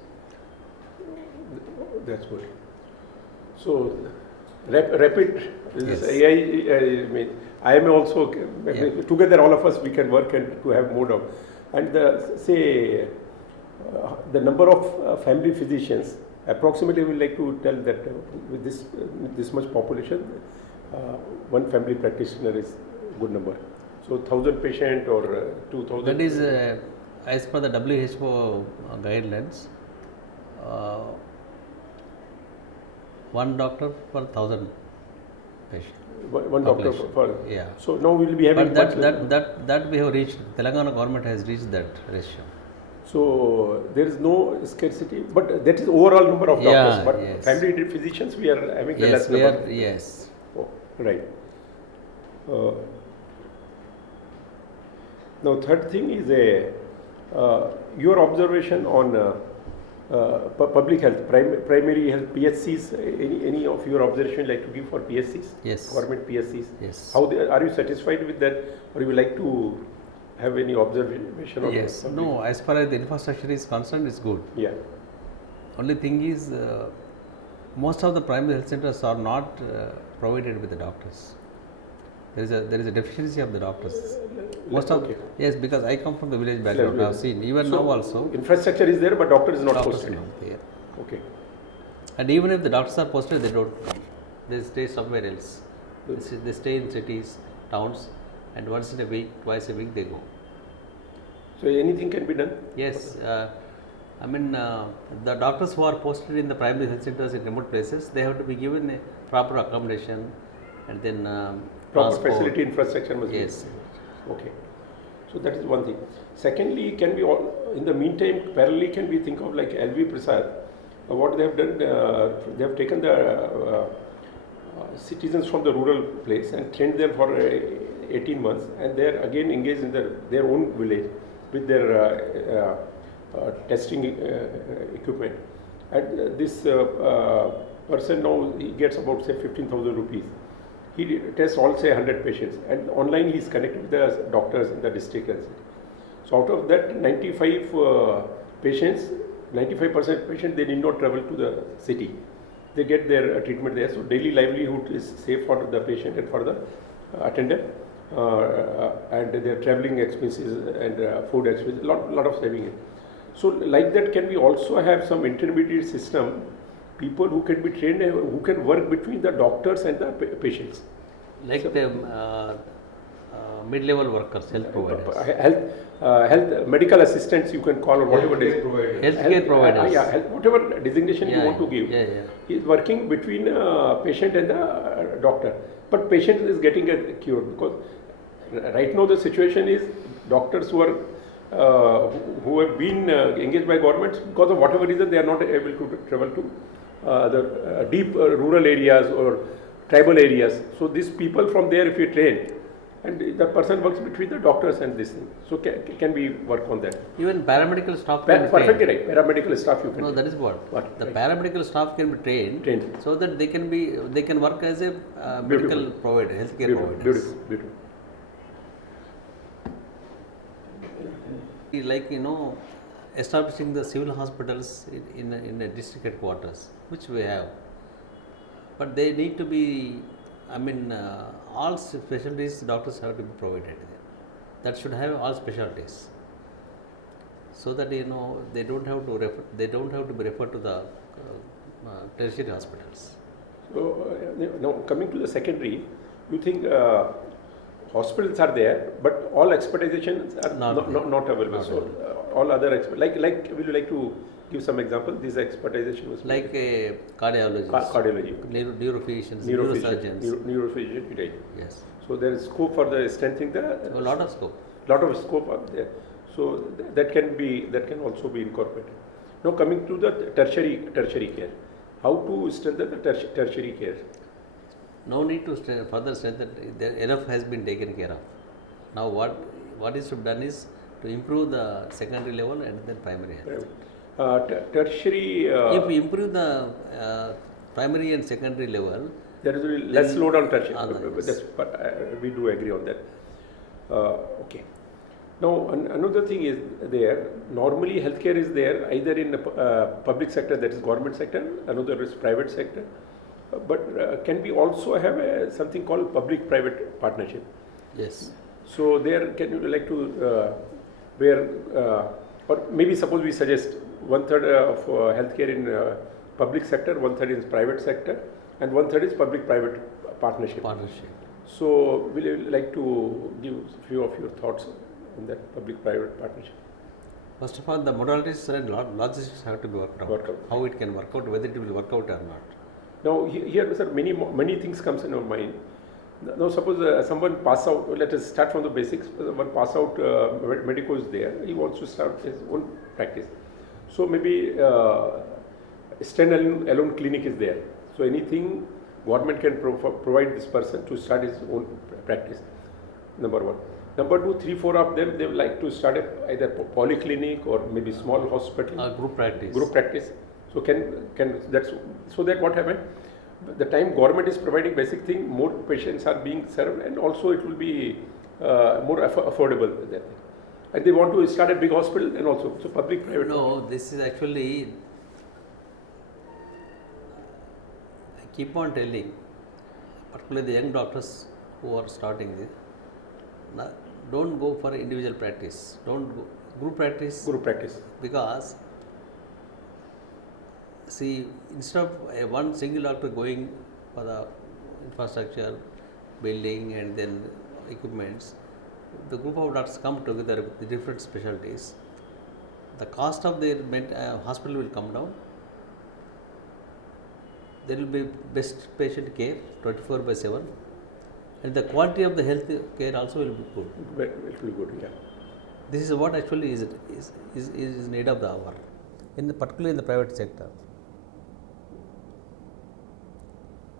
That's good. So, rapid, this Yes. AI, I mean, also, Yeah. together all of us, we can work and to have more of. And say, the number of family physicians, approximately we like to tell that with this much population, one family practitioner is a good number. So 1,000 patient or 2,000. That is as per the WHO guidelines. One doctor per 1,000 patients. One doctor population. for. Yeah. So now we will be having. But that we have reached. Telangana government has reached that ratio. So there is no scarcity, but that is overall number of doctors. Yeah, But yes. family physicians, we are having the Yes, less we number. are. Yes. Oh, right. Now, third thing is your observation on public health, primary health, PSCs. Any of your observation like to give for PSCs? Yes. Government PSCs. Yes. How are you satisfied with that, or you would like to have any observation on? Yes. public? No. As far as the infrastructure is concerned, it's good. Yeah. Only thing is, most of the primary health centers are not provided with the doctors. There is a deficiency of the doctors. Most of Okay. yes, because I come from the village background. I have seen even So, now also infrastructure is there, but doctor is not doctors posted. are not there. Okay. And even if the doctors are posted, they don't come. They stay somewhere else. They stay in cities, towns, and once in a week, twice a week they go. So anything can be done. Yes, I mean the doctors who are posted in the primary health centers in remote places, they have to be given a proper accommodation, and then Proper transport. facility infrastructure must Yes. be. Okay. So that is one thing. Secondly, can we all, in the meantime, parallelly can we think of like LV Prasad, what they have done, they have taken the citizens from the rural place and trained them for 18 months, and they are again engaged in their own village with their testing equipment. And this person now he gets about say 15,000 rupees. He tests all say 100 patients, and online he is connected with the doctors in the district and city. So out of that 95 patients, 95% patients, they need not travel to the city. They get their treatment there. So daily livelihood is safe for the patient and for the attendant, and their traveling expenses and food expenses, lot of saving. So like that, can we also have some intermediate system, people who can be trained, who can work between the doctors and the patients? Like So- the mid-level workers, health providers. Health medical assistants you can call, or whatever it is. Healthcare providers. Whatever designation you Yeah, want to give. yeah. He is working between patient and the doctor. But patient is getting a cure, because right now the situation is doctors who have been engaged by governments, because of whatever reason they are not able to travel to the deep rural areas or tribal areas. So these people from there, if you train, and the person works between the doctors and this thing. So can we work on that? Even paramedical staff can be Perfectly trained. right. Paramedical staff you can. No, train. that is what. What? The Right. paramedical staff can be trained, so that they can work as a medical Beautiful. provider, healthcare Beautiful, providers. beautiful. Like establishing the civil hospitals in a district headquarters, which we have, but they need to be. I mean, all specialties doctors have to be provided there. That should have all specialties, so that they don't have to be referred to the tertiary hospitals. So now coming to the secondary, you think hospitals are there, but all expertizations are Not not available. Not So available. all other like will you like to give some example? This expertization was Like a cardiologist, cardiology, neurophysicians, neurophysician, neurosurgeons. neurophysician, right? Yes, So there is scope for the strengthening a lot of scope. lot of scope up there. So that can also be incorporated. Now coming to the tertiary care, how to strengthen the tertiary care? no need to further strengthen. Enough has been taken care of. Now what is to be done is to improve the secondary level and then primary health. Tertiary. If we improve the primary and secondary level, there is less load on tertiary. Yes. We do agree on that. Okay. Now another thing is there. Normally healthcare is there either in the public sector, that is government sector, another is private sector. But can we also have something called public-private partnership? yes. So there, can you like to or maybe suppose we suggest 1/3 of healthcare in public sector, 1/3 in private sector, and 1/3 is public-private partnership. So will you like to give a few of your thoughts on that public-private partnership? First of all, the modalities and logistics have to be worked out. How it can work out, whether it will work out or not. Now here, sir, many things comes in our mind. Now suppose someone pass out, let us start from the basics. Someone pass out, medico is there, he wants to start his own practice. So maybe stand-alone clinic is there. So anything government can provide this person to start his own practice, number one. Number two, 3-4 of them, they would like to start either polyclinic or maybe small hospital. Group practice. Group practice. So that's so that what happened? The time government is providing basic thing, more patients are being served, and also it will be more affordable there. And they want to start a big hospital and also so public-private. No, this is actually, I keep on telling, particularly the young doctors who are starting this, don't go for individual practice. Don't go group practice. Group practice. Because see, instead of one single doctor going for the infrastructure, building and then equipments, the group of doctors come together with the different specialties. The cost of their hospital will come down. There will be best patient care 24/7, and the quality of the health care also will be good. It will be good, yeah. This is what actually is need of the hour, particularly in the private sector.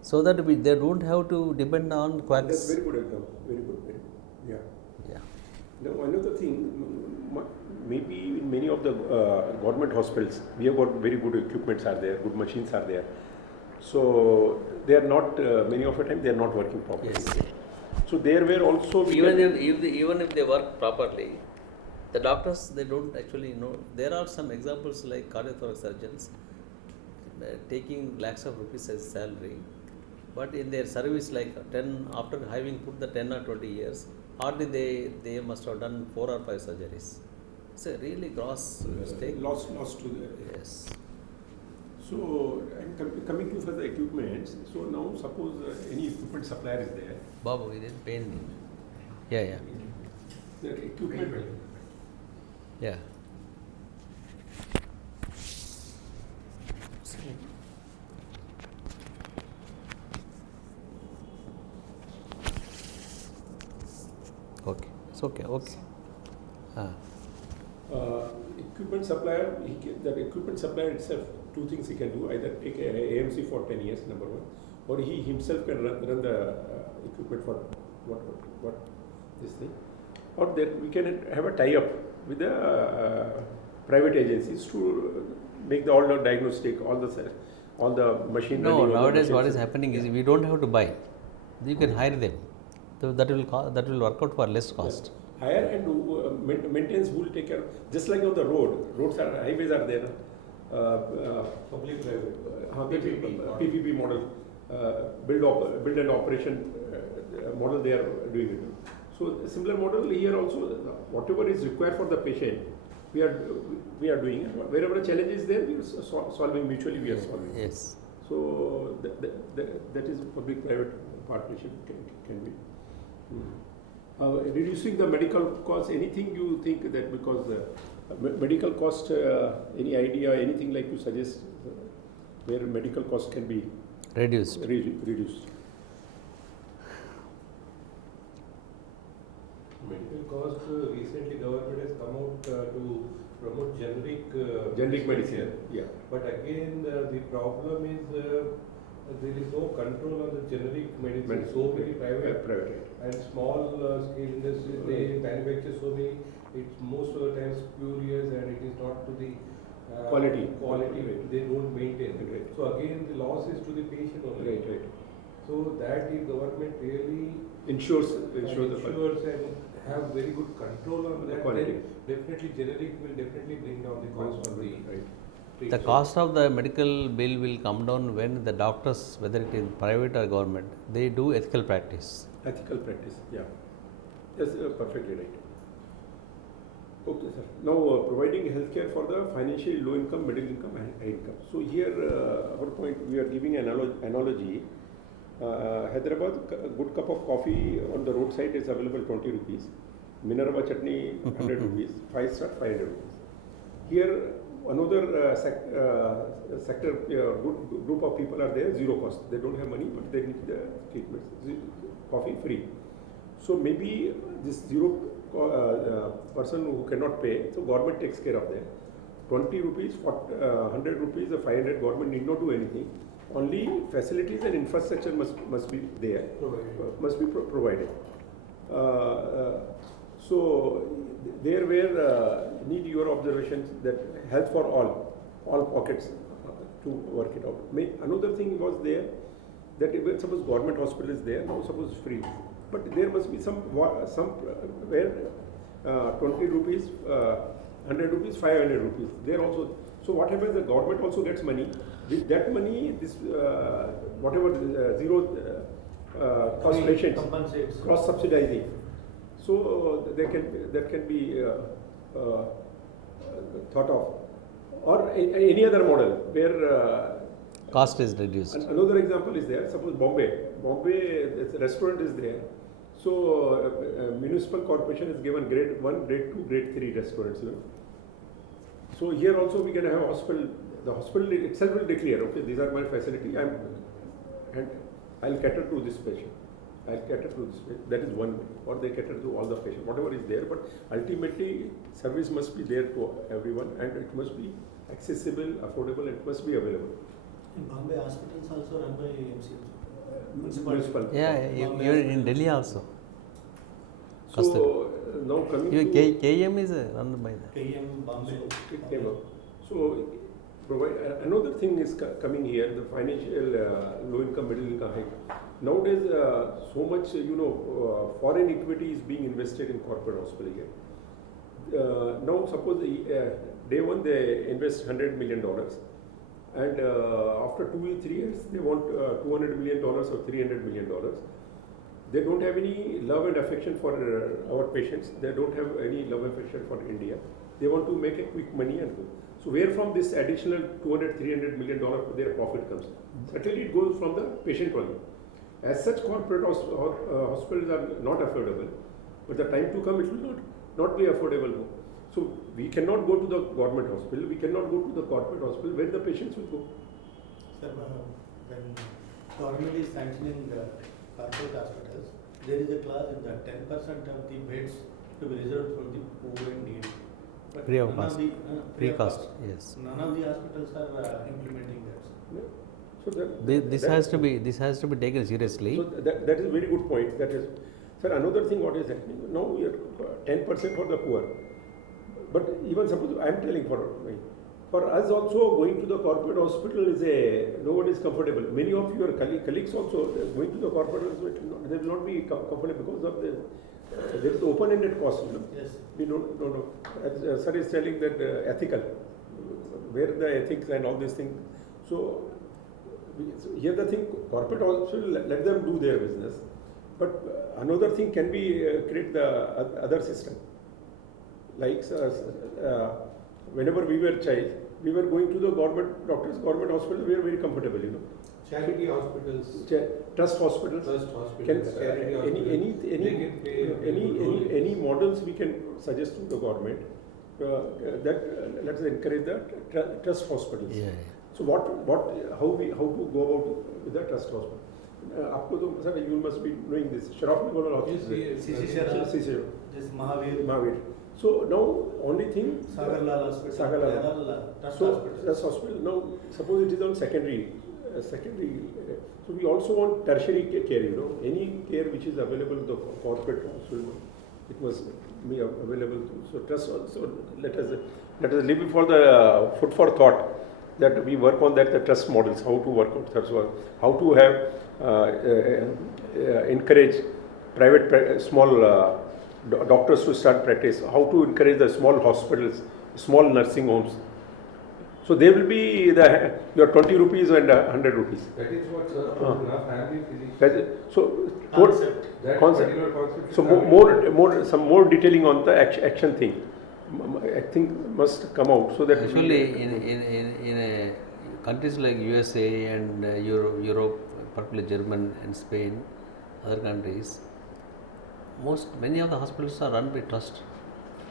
So that they don't have to depend on quacks. That's very good example. Very good. Yeah. Now another thing, maybe in many of the government hospitals, we have got very good equipments are there, good machines are there. So they are not many of the time they are not working properly. Yes. So there were also even if they work properly, the doctors they don't actually know. There are some examples like cardiothoracic surgeons taking lakhs of rupees as salary, but in their service like 10 after having put the 10 or 20 years, hardly they must have done 4 or 5 surgeries. It's a really gross mistake. Loss to the Yes. So and coming to further equipments. So now suppose any equipment supplier is there. Babu, it didn't pain me. Yeah. The equipment. Yeah. Okay. It's okay. Equipment supplier, the equipment supplier itself, 2 things he can do: either take a AMC for 10 years, number one, or he himself can run the equipment for what this thing, or there we can have a tie-up with the private agencies to make all the diagnostic, all the machine. No, nowadays what is happening is we don't have to buy. You can hire them. So that will work out for less cost. Yes. Hire and maintenance who will take care. Just like on the roads are, highways are there. Public-private. PPP model, build and operation model they are doing it. So a similar model here also, whatever is required for the patient, we are doing it. Wherever the challenge is there, we are solving mutually. We are solving. Yes. So that is public-private partnership can be. Reducing the medical cost, anything you think that because medical cost, any idea, anything like to suggest where medical cost can be reduced? Medical cost, recently government has come out to promote generic medicine. Yeah. But again, the problem is there is no control on the generic medicine. So many private and small scale industries, they manufacture so many. It's most of the time spurious and it is not to the Quality. They don't maintain. Right. So again, the loss is to the patient only. Right. So that if government really Ensures ensures and have very good control on that, quality. then definitely generic will definitely bring down the cost of the Right. The treatment. cost of the medical bill will come down when the doctors, whether it is private or government, they do ethical practice. Ethical practice, yeah. Yes, perfectly right. Okay, sir. Now, providing healthcare for the financially low income, middle income, and high income. So here, our point, we are giving an analogy. Hyderabad, a good cup of coffee on the roadside is available 20 rupees. Minerva chutney 100 rupees. 5-star 500 rupees. Here, another sector, group of people are there, zero cost. They don't have money, but they need the treatments. Coffee free. So maybe this zero person who cannot pay, so government takes care of them. 20 rupees, 100 rupees, or 500, government need not do anything. Only facilities and infrastructure must be there, must be provided. So there where need your observations that health for all pockets to work it out. Another thing was there that if suppose government hospital is there, now suppose free, but there must be some where 20 rupees, 100 rupees, 500 rupees. There also. So what happens? The government also gets money. With that money, this whatever zero cost patients compensates. cross subsidizing. So that can be thought of, or any other model where Cost is reduced. another example is there. Suppose Bombay, a restaurant is there. So municipal corporation is given grade 1, grade 2, grade 3 restaurants. You know. So here also we can have a hospital. The hospital itself will declare, okay, these are my facility, and I'll cater to this patient. I'll cater to this patient. That is one way. Or they cater to all the patients, whatever is there. But ultimately, service must be there to everyone, and it must be accessible, affordable, and it must be available. In Bombay, hospitals also run by MCMs. Municipal. Yeah, even in Delhi also. So now coming Even to KM is run by the. KM, Bombay. it came up. So another thing is coming here, the financial low income, middle income, high. Nowadays, so much foreign equity is being invested in corporate hospital here. Now suppose day one they invest $100 million, and after 2 or 3 years they want $200 million or $300 million. They don't have any love and affection for our patients. They don't have any love and affection for India. They want to make a quick money and go. So where from this additional $200, $300 million their profit comes? Certainly it goes from the patient only. As such, corporate hospitals are not affordable, but the time to come it will not be affordable. So we cannot go to the government hospital, we cannot go to the corporate hospital where the patients will go. Sir, when government is sanctioning corporate hospitals, there is a clause in that 10% of the beds to be reserved for the poor and needy. But Free of none cost. free of cost, cost. yes. None of the hospitals are implementing that. Yeah. So This has to be taken seriously. So that is a very good point. That is, sir. Another thing, what is happening now? We are 10% for the poor, but even suppose I am telling for us also going to the corporate hospital is nobody is comfortable. Many of your colleagues also going to the corporate hospital, they will not be comfortable because of there is open-ended cost. Yes. We don't know. As sir is telling that ethical, where the ethics and all these things. So here the thing, corporate also let them do their business, but another thing can be create the other system. Like whenever we were child, we were going to the government doctors, government hospital. We were very comfortable, Charity hospitals. Trust hospitals. Trust hospitals. Charity hospitals. Any models we can suggest to the government that let's encourage the trust hospitals. Yeah. So how to go about with the trust hospital? आपको तो sir you must be knowing this. Sharaf Nagar hospital. CC This Mahavir. So now only thing. Sagarlal Hospital. Sagarlal. Trust So hospitals. trust hospital. Now suppose it is on secondary secondly, so we also want tertiary care, any care which is available in the corporate hospital, it must be available to. So trust also, let us leave it for the food for thought, that we work on that, the trust models, how to work on trust, how to have encourage private small doctors to start practice, how to encourage the small hospitals, small nursing homes. So there will be your 20 rupees and 100 rupees. That is what sir told now, family physician. So That concept. particular concept. So some more detailing on the action thing, I think must come out so that Actually, in countries like USA and Europe, particularly Germany and Spain, other countries, many of the hospitals are run by trust,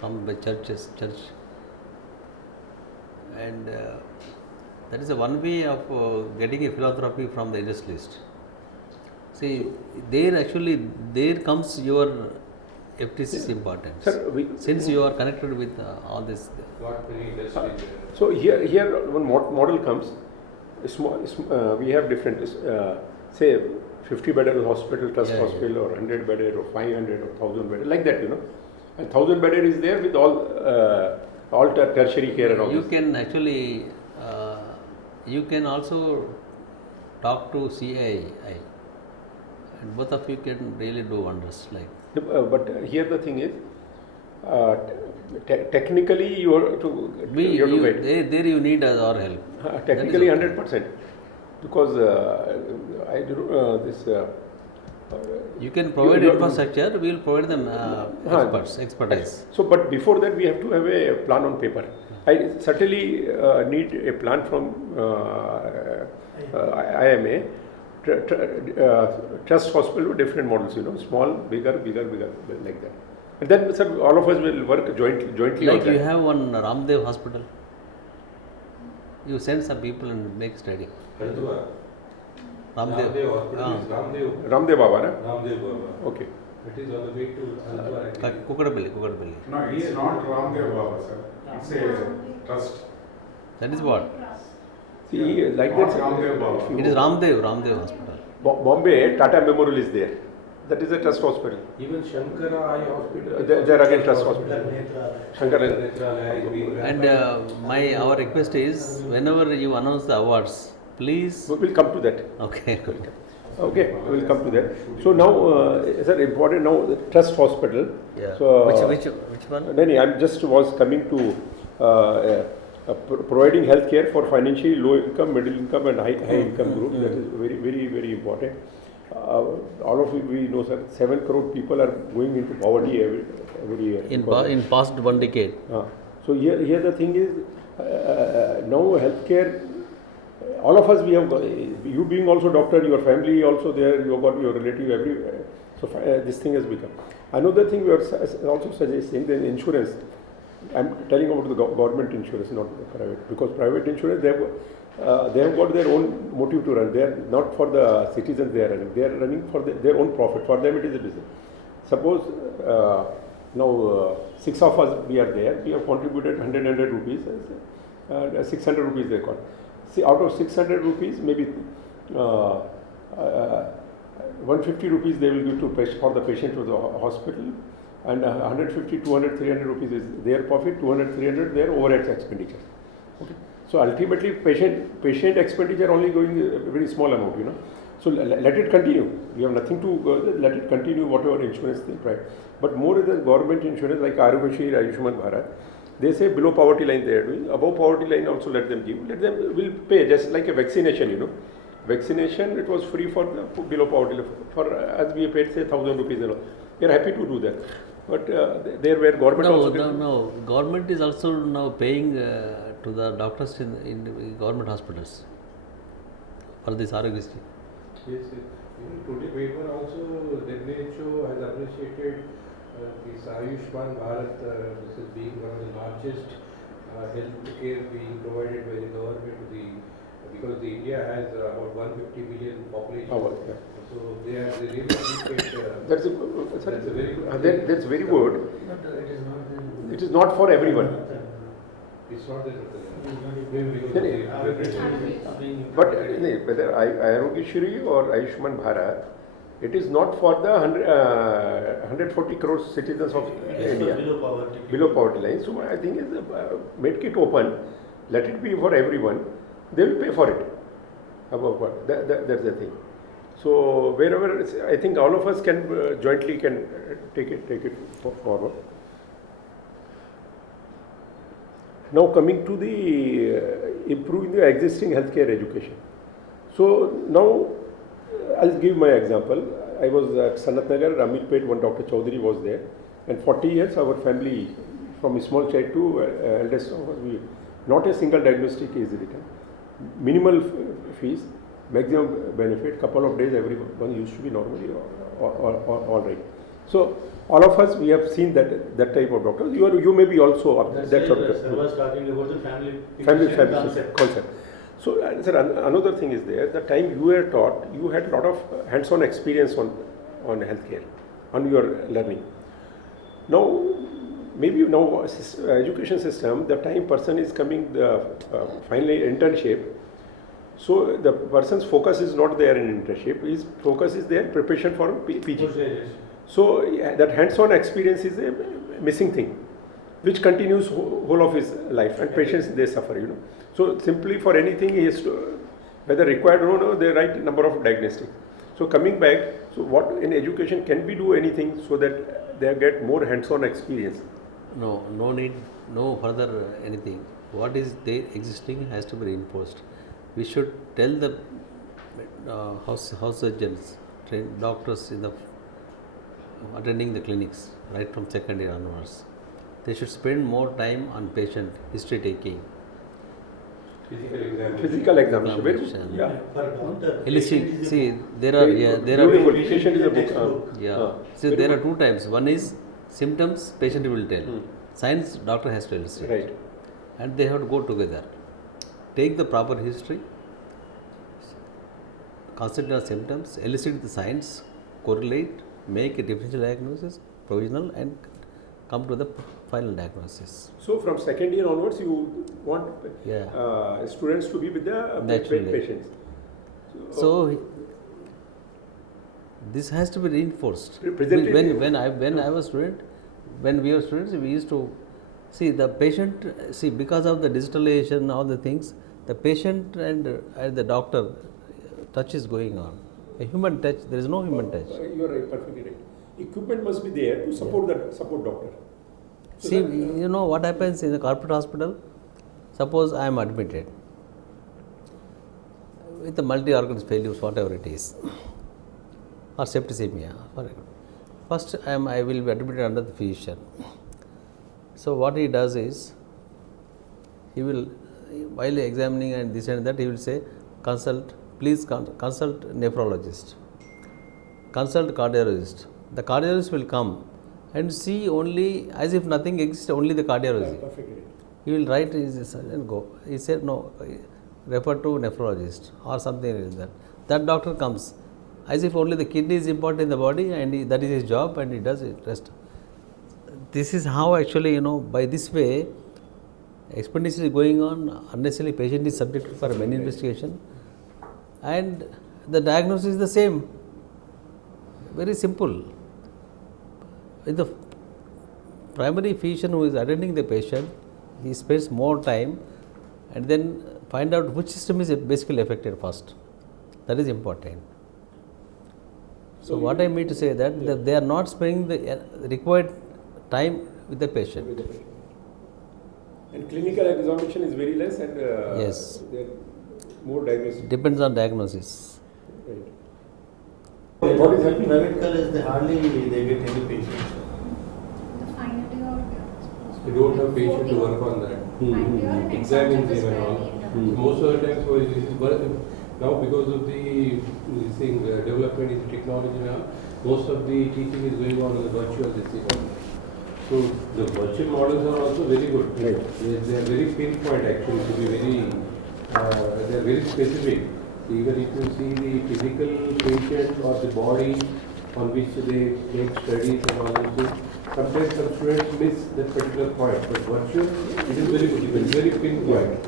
by church, and that is one way of getting a philanthropy from the industrialist. See, there comes your FTCC importance. Sir, Since you are connected with all this. What many industries. So here one model comes. We have different, say 50-bedded hospital, trust hospital, or 100-bedded, or 500, or 1,000-bedded, like that, And 1,000-bedded is there with all tertiary care and all. You can actually, you can also talk to CAI, and both of you can really do wonders. But here the thing is, technically you have to wait. There you need our help. Technically 100%, because I do this. You can provide infrastructure. We will provide them expertise. So, but before that, we have to have a plan on paper. I certainly need a plan from IMA. Trust hospital with different models, small, bigger, like that. And then, sir, all of us will work jointly. Like you have one Ramdev hospital. You send some people and make study. Hyderabad. Ramdev hospital is Ramdev. Ramdev Baba, na? Ramdev Baba. Okay. It is on the way to Hyderabad. Kukadapalli. No, it's not Ramdev Baba, sir. It's a trust. That is what? See, like Not that. Ramdev Baba. It is Ramdev hospital. Bombay, Tata Memorial is there. That is a trust hospital. Even Shankara Eye Hospital. There again trust hospital. Shankara. And our request is, whenever you announce the awards, please. We will come to that. Okay. Okay, we will come to that. So now, sir, important now, the trust hospital. Yeah. So, Which one? No, I just was coming to providing health care for financially low income, middle income, and high income group. That is very, very, very important. All of we know, sir, 7 crore people are going into poverty every year. In past 1 decade. So here the thing is, now healthcare, all of us, we have, you being also doctor, your family also there, you have got your relative everywhere. So this thing has become. Another thing we are also suggesting, the insurance. I am telling about the government insurance, not the private, because private insurance, they have got their own motive to run. They are not for the citizens they are running. They are running for their own profit. For them it is a business. Suppose now 6 of us, we are there. We have contributed 100 rupees, 600 rupees they got. See, out of 600 rupees, maybe 150 rupees they will give for the patient to the hospital, and 150, 200, 300 rupees is their profit, 200, 300 their overhead expenditure. Okay. So ultimately, patient expenditure only going a very small amount, So let it continue. We have nothing to let it continue, whatever insurance they provide. But more than government insurance like Ayush Bharat, they say below poverty line they are doing. Above poverty line also let them give. Let them will pay, just like a vaccination, Vaccination, it was free for below poverty line. For as we paid say 1,000 rupees and all. We are happy to do that. But there where government No. Government is also now paying to the doctors in government hospitals for this Ayush Vision. Yes. Even today paper also, WHO has appreciated this Ayushman Bharat, this is being one of the largest health care being provided by the government because India has about 150 million population. So they really appreciate. That's very good. It is not for everyone. It's not there. But whether Ayush Vision or Ayushman Bharat, it is not for the 140 crore citizens of India. Below poverty line. So I think is make it open, let it be for everyone. They will pay for it. Above what? That's the thing. So wherever I think all of us can jointly can take it forward. Now coming to the improving the existing healthcare education. So now I'll give my example. I was at Sanat Nagar, Ramirpet, when Dr. Chaudhary was there, and 40 years our family, from small child to eldest of us, not a single diagnostic is written. Minimal fees, maximum benefit, couple of days everyone used to be normally all right. So all of us, we have seen that type of doctors. You may be also of that sort of. I was talking about the family concept. So sir, another thing is there. The time you were taught, you had a lot of hands-on experience on healthcare, on your learning. Now, maybe now education system, the time person is coming the finally internship. So the person's focus is not there in internship. His focus is there preparation for PG. So that hands-on experience is a missing thing, which continues whole of his life, and patients they suffer. So simply for anything he has to, whether required or no, the right number of diagnostics. So coming back, so what in education can we do anything so that they get more hands-on experience? No need, no further anything. What is there existing has to be reinforced. We should tell the house surgeons, trained doctors in the attending the clinics right from second year onwards. They should spend more time on patient history taking. Physical examination. Yeah. See, there are patient is a book. See, there are two types. One is symptoms patient will tell. Science doctor has to illustrate. Right. And they have to go together. Take the proper history, consider symptoms, elicit the science, correlate, make a differential diagnosis, provisional, and come to the final diagnosis. So from second year onwards, you want students to be with the patients. So this has to be reinforced. When I was student, when we were students, we used to see the patient. See, because of the digitalization, all the things, the patient and the doctor touch is going on. A human touch, there is no human touch. You are right, perfectly right. Equipment must be there to support doctor. So see, you know what happens in the corporate hospital? Suppose I am admitted with the multi-organ failures, whatever it is, or septicemia. First, I will be admitted under the physician. So what he does is, he will, while examining and this and that, he will say, please consult nephrologist, consult cardiologist. The cardiologist will come and see only as if nothing exists, only the cardiology. He will write and go. He said, no, refer to nephrologist or something like that. That doctor comes as if only the kidney is important in the body, and that is his job, and he does it rest. This is how actually, by this way, expenditure is going on, unnecessarily patient is subjected for many investigation, and the diagnosis is the same. Very simple. With the primary physician who is attending the patient, he spends more time and then find out which system is basically affected first. That is important. So what I mean to say that they are not spending the required time with the patient. And clinical examination is very less, and yes, more diagnosis. Depends on diagnosis. Right. What is happening in private colleges, they hardly get any patients. We don't have patients to work on that. Examine them and all. Most of the times, now because of the development in technology now, most of the teaching is going on in the virtual system. So the virtual models are also very good. Right. They are very pinpoint actually, to be very, they are very specific. Even if you see the physical patient or the body on which they make studies and all those things, sometimes some students miss that particular point, but virtual, it is very difficult, very pinpoint.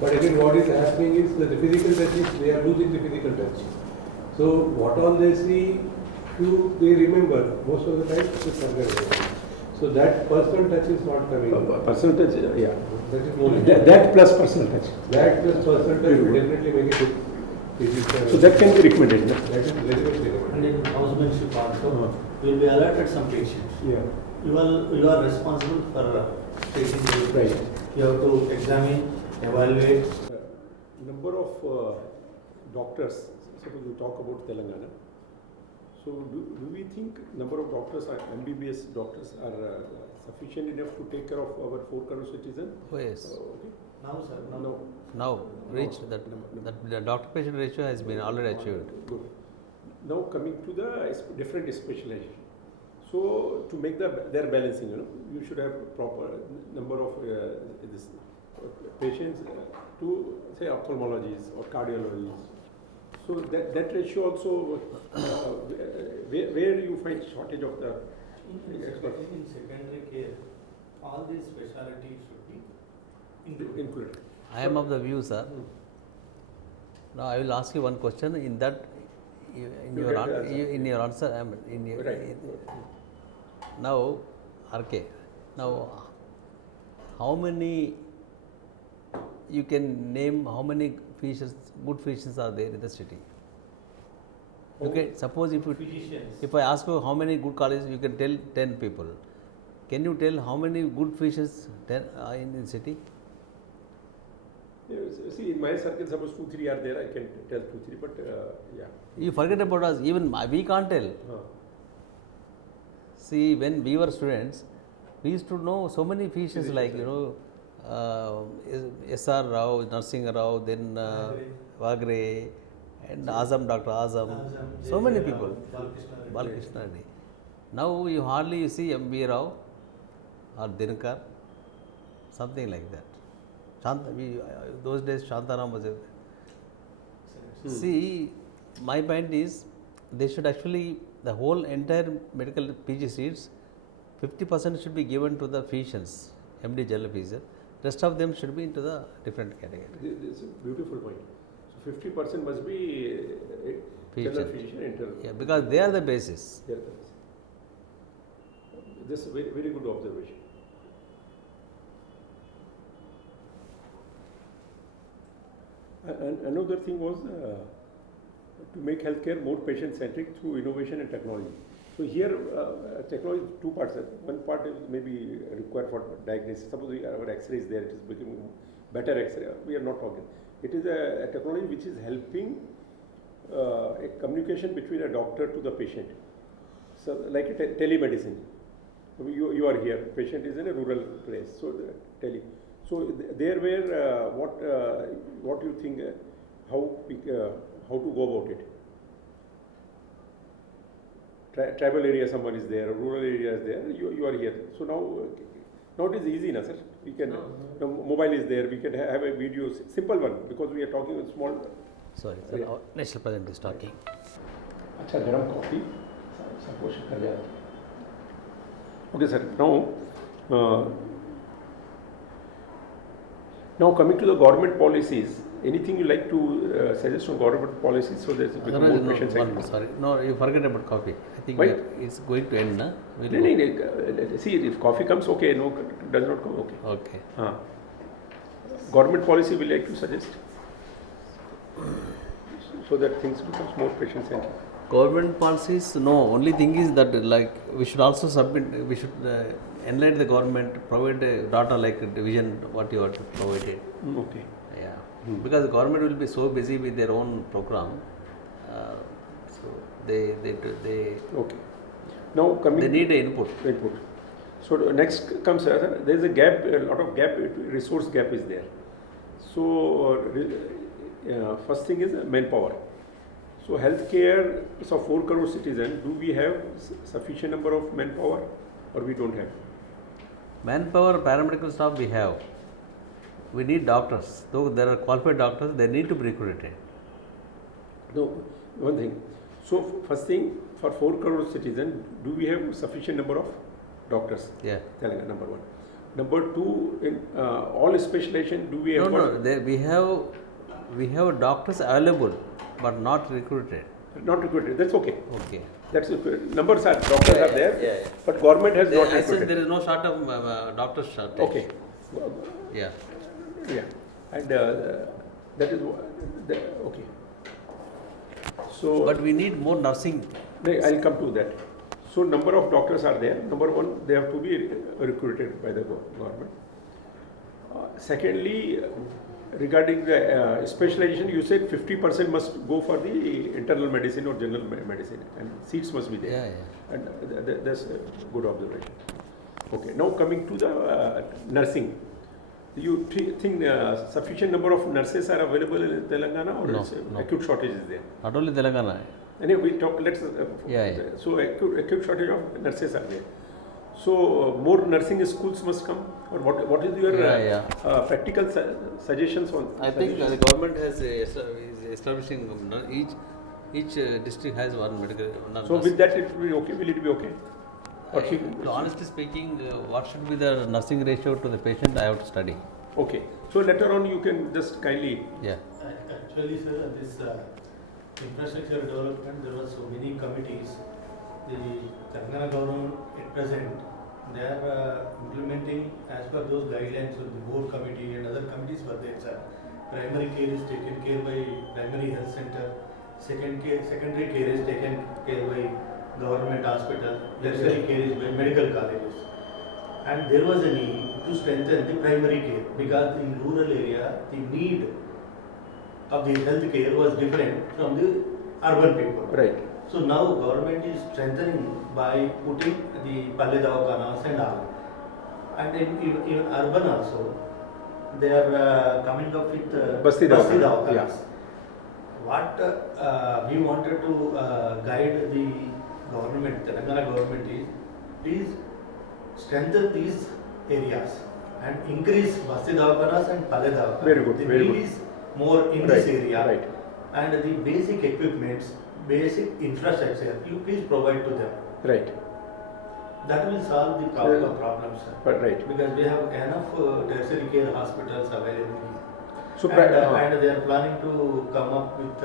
But again, what is happening is that the physical touch is, they are losing the physical touch. So what all they see, few they remember, most of the time they forget. So that personal touch is not coming. Personal touch, yeah. That is more That plus personal touch. That plus personal touch will definitely make it. So that can be recommended. That is very much recommended. And in housemanship also, you will be allotted some patients. Yeah. You are responsible for taking those Right. patients. You have to examine, evaluate. Number of doctors, suppose we talk about Telangana. So do we think number of doctors, MBBS doctors are sufficient enough to take care of our 4 crore citizens? Oh, yes. Okay. Now, sir, No. Now reached that the doctor-patient ratio has been already achieved. Good. Now coming to the different specialization. So to make their balancing, you should have proper number of this patients to say ophthalmologists or cardiologists. So that ratio also, where you find shortage of the experts? in secondary care, all these specialties should be Included. I am of the view, sir. Now I will ask you one question. In that, in your answer, Right. now, RK. Now, how many you can name? How many physicians, good physicians are there in the city? Okay, suppose if I ask you how many good colleges, you can tell 10 people. Can you tell how many good physicians are in the city? Yes, see, in my circle, suppose 2-3 are there, I can tell 2-3, but yeah. You forget about us, even we can't tell. See, when we were students, we used to know so many physicians like, S.R. Rao, Nursing Rao, then Vagre, and Azam, Dr. Azam, so many people. Balkrishna Reddy. Now you hardly see M.B. Rao or Dinakar, something like that. Those days Shantaram was there. See, my point is, they should actually, the whole entire medical PG seats, 50% should be given to the physicians, MD general physician. Rest of them should be into the different category. This is a beautiful point. So 50% must be general physician, internal. Yeah, because they are the basis. They are the basis. This is a very, very good observation. And another thing was to make healthcare more patient-centric through innovation and technology. So here, technology is 2 parts. One part is maybe required for diagnosis. Suppose our X-ray is there, it is becoming better X-ray. We are not talking. It is a technology which is helping a communication between a doctor to the patient. So like a telemedicine. You are here, patient is in a rural place, so tele. So there where what do you think, how to go about it? Tribal area someone is there, rural area is there, you are here. So now it is easy, na sir. We can, mobile is there, we can have a video, simple one, because we are talking with small. Sorry, sir, our national president is talking. अच्छा गरम coffee suppose कर जाए. Okay sir, now coming to the government policies, anything you like to suggest on government policies so that it becomes more patient-centric? Sorry, no, you forget about coffee. I think Why? it's going to end, na? No, see, if coffee comes, okay, no, does not come, okay. Okay. Government policy will like to suggest so that things becomes more patient-centric. Government policies, no. Only thing is that like we should also submit, we should enlighten the government, provide data like vision what you are provided. Okay. Yeah. Because the government will be so busy with their own program, so they Okay. Now coming. They need input. Input. So next comes there is a gap, a lot of gap, resource gap is there. So first thing is manpower. So healthcare, so 4 crore citizens, do we have sufficient number of manpower or we don't have? Manpower, paramedical staff we have. We need doctors. Though there are qualified doctors, they need to be recruited. No, one thing. So first thing, for 4 crore citizens, do we have sufficient number of doctors. Yeah. Telangana, number one. Number two, in all specialization, do we have? We have doctors available, but not recruited. Not recruited. That's okay. Okay. That's numbers are doctors are there, yeah. but government has not I said recruited. there is no sort of doctor shortage. Okay. Yeah. Yeah, and that is okay. So, But we need more nursing. I'll come to that. So, number of doctors are there. Number one, they have to be recruited by the government. Secondly, regarding the specialization, you said 50% must go for the internal medicine or general medicine, and seats must be there. Yeah, yeah. And that's a good observation. Okay, now coming to the nursing. Do you think sufficient number of nurses are available in Telangana, or No. acute shortage is there? Not only Telangana. Anyway, we talk. Let's. Yeah. So acute shortage of nurses are there. So more nursing schools must come, or what is your practical suggestions on? I think the government is establishing each district has one medical nurse. So with that, it will be okay. Will it be okay? Honestly speaking, what should be the nursing ratio to the patient? I have to study. Okay. So later on, you can just kindly. Yeah. Actually, sir, this infrastructure development, there were so many committees. The Telangana government at present, they are implementing as per those guidelines of the board committee and other committees were there, sir. Primary care is taken care by primary health center. Secondary care is taken care by government hospital. Tertiary care is by medical colleges. And there was a need to strengthen the primary care because in rural area the need of the health care was different from the urban people. Right. So now government is strengthening by putting the Palle Davakanas and all. And in urban also, they are coming up with Basti Davakanas. Dawakanas. What we wanted to guide the government, Telangana government is, please strengthen these areas and increase Basti Davakanas and Palle Davakanas. Very good. The Very need good. is more in this area. Right. And the basic equipments, basic infrastructure, you please provide to them. Right. That will solve the problems, sir. But right. Because we have enough tertiary care hospitals available here. So And they are planning to come up with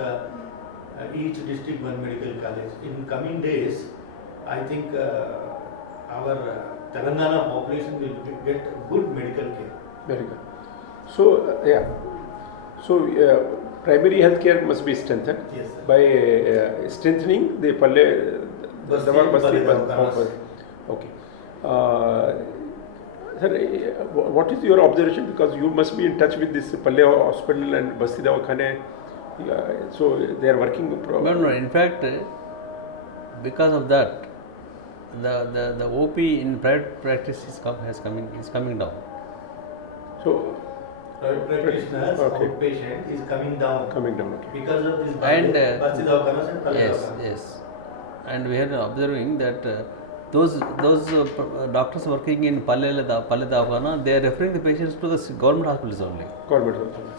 each district one medical college. In coming days, I think our Telangana population will get good medical care. Very good. So primary health care must be strengthened. Yes, sir. By strengthening the Basti Davakanas. Okay. Sir, what is your observation? Because you must be in touch with this Palle Hospital and Basti Davakhane. So they are working. No. In fact, because of that, the OP in private practice is coming down. So Private practitioners, outpatient is coming down. Okay. Because of this And Basti Davakanas and Palle yes, Davakanas. yes. And we are observing that those doctors working in Palle Davakana, they are referring the patients to the government hospitals only.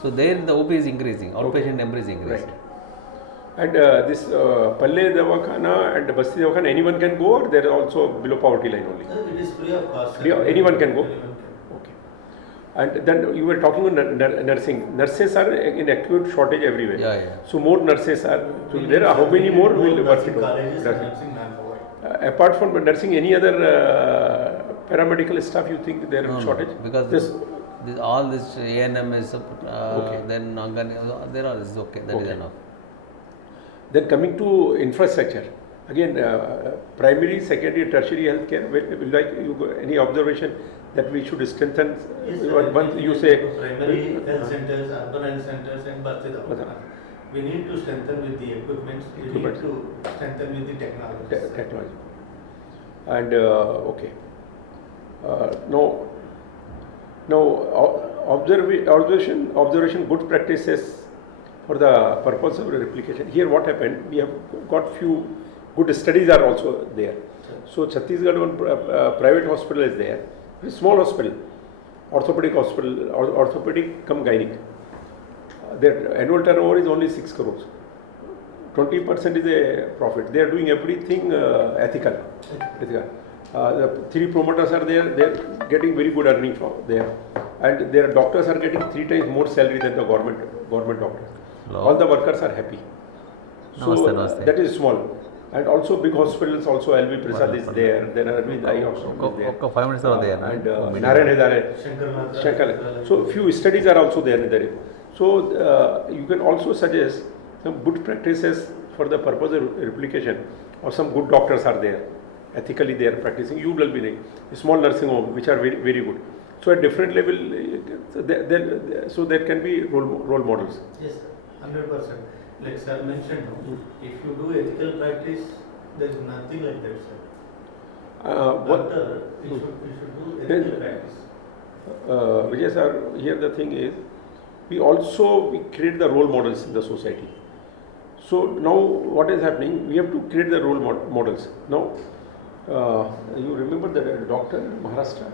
So there the OP is increasing, outpatient number is increasing. Right. And this Palle Davakhana and Basti Davakhana, anyone can go, or there is also below poverty line only? It is free of cost. Anyone can go? Okay. And then you were talking on nursing. Nurses are in acute shortage everywhere. Yeah. So more nurses are. So there are how many more will work in colleges and nursing manpower. Apart from nursing, any other paramedical staff you think there is shortage? Because all this ANM is then Angani, there are is okay. That is enough. Then coming to infrastructure, again, primary, secondary, tertiary healthcare. Like any observation that we should strengthen? Yes, once you say primary health centers, urban health centers, and Basti Davakanas. We need to strengthen with the equipment. We need to strengthen with the technology. And okay. Observation, good practices for the purpose of replication. Here, what happened? We have got few good studies are also there. So Chhattisgarh one private hospital is there, very small hospital, orthopedic hospital, orthopedic cum gynec. Their annual turnover is only 6 crores. 20% is a profit. They are doing everything ethical. The 3 promoters are there, they're getting very good earning from there. And their doctors are getting 3 times more salary than the government doctors. Hello. All the workers are happy. So Namaste, namaste. that is small. And also big hospitals, also LV Prasad is there, then Arvind Eye Hospital is there. 5 minutes are there. And Narayan Hedare, Shankar. So few studies are also there in there. So you can also suggest some good practices for the purpose of replication, or some good doctors are there. Ethically they are practicing. You will be a small nursing home which are very, very good. So at different level, so there can be role models. Yes, 100%. Like sir mentioned, if you do ethical practice, there is nothing like that, sir. Doctor, you should do ethical practice. Vijay sir, here the thing is, we create the role models in the society. So now what is happening, we have to create the role models. Now, you remember the doctor in Maharashtra?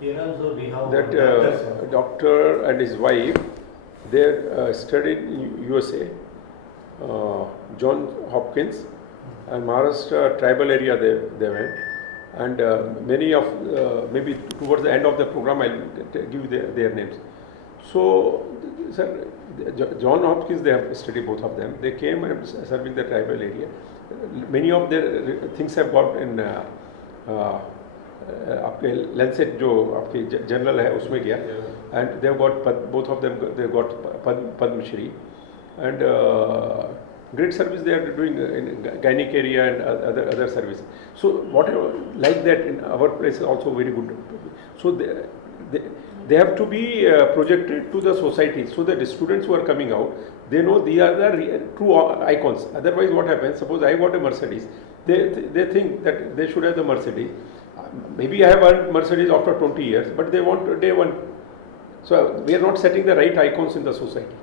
Here also we have That doctor and his wife, they studied in USA, John Hopkins, and Maharashtra tribal area they went. And many of, maybe towards the end of the program, I'll give their names. So, sir, John Hopkins, they have studied both of them. They came and serving the tribal area. Many of their things have got in आपके Lancet जो आपके general है उसमें गया, and they have got both of them they got Padma Shri, and great service they are doing in gynec area and other services. So whatever like that in our place is also very good. So they have to be projected to the society, so that the students who are coming out, they know they are the true icons. Otherwise what happens, suppose I got a Mercedes, they think that they should have the Mercedes. Maybe I have earned Mercedes after 20 years, but they want day one. So we are not setting the right icons in the society.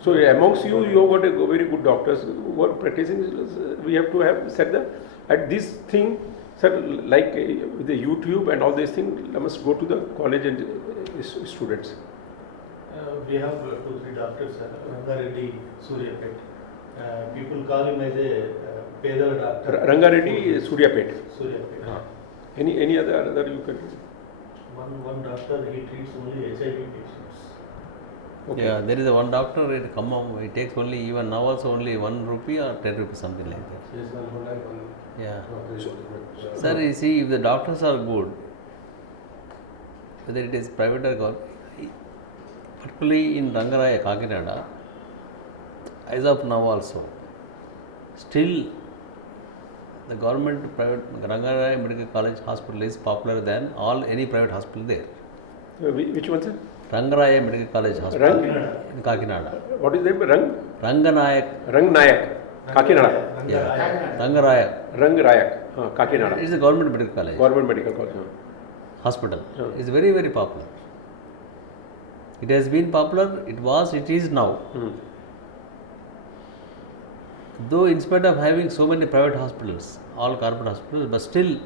So amongst you, you have got a very good doctors who are practicing. We have to have set the at this thing, sir, like with the YouTube and all these things, I must go to the college and students. We have 2-3 doctors, Rangareddy, Suryapet. People call him as a Pedal doctor. Rangareddy, Suryapet. Suryapet. Any other you can? One doctor, he treats only HIV patients. Okay. Yeah, there is a one doctor, it come up, it takes only, even now also only 1 rupee or 10 rupees, something like that. Yeah. Sir, you see, if the doctors are good, whether it is private or government, particularly in Rangaraya, Kakinada, as of now also, still the government private Rangaraya Medical College Hospital is popular than any private hospital there. Which one, sir? Rangaraya Medical College Hospital in Kakinada. What is the name? Ranganayak. Kakinada. Yeah. Rangarayak. Kakinada. It is a government medical college. Government medical college. Hospital. It's very, very popular. It has been popular, it is now. Though in spite of having so many private hospitals, all corporate hospitals, but still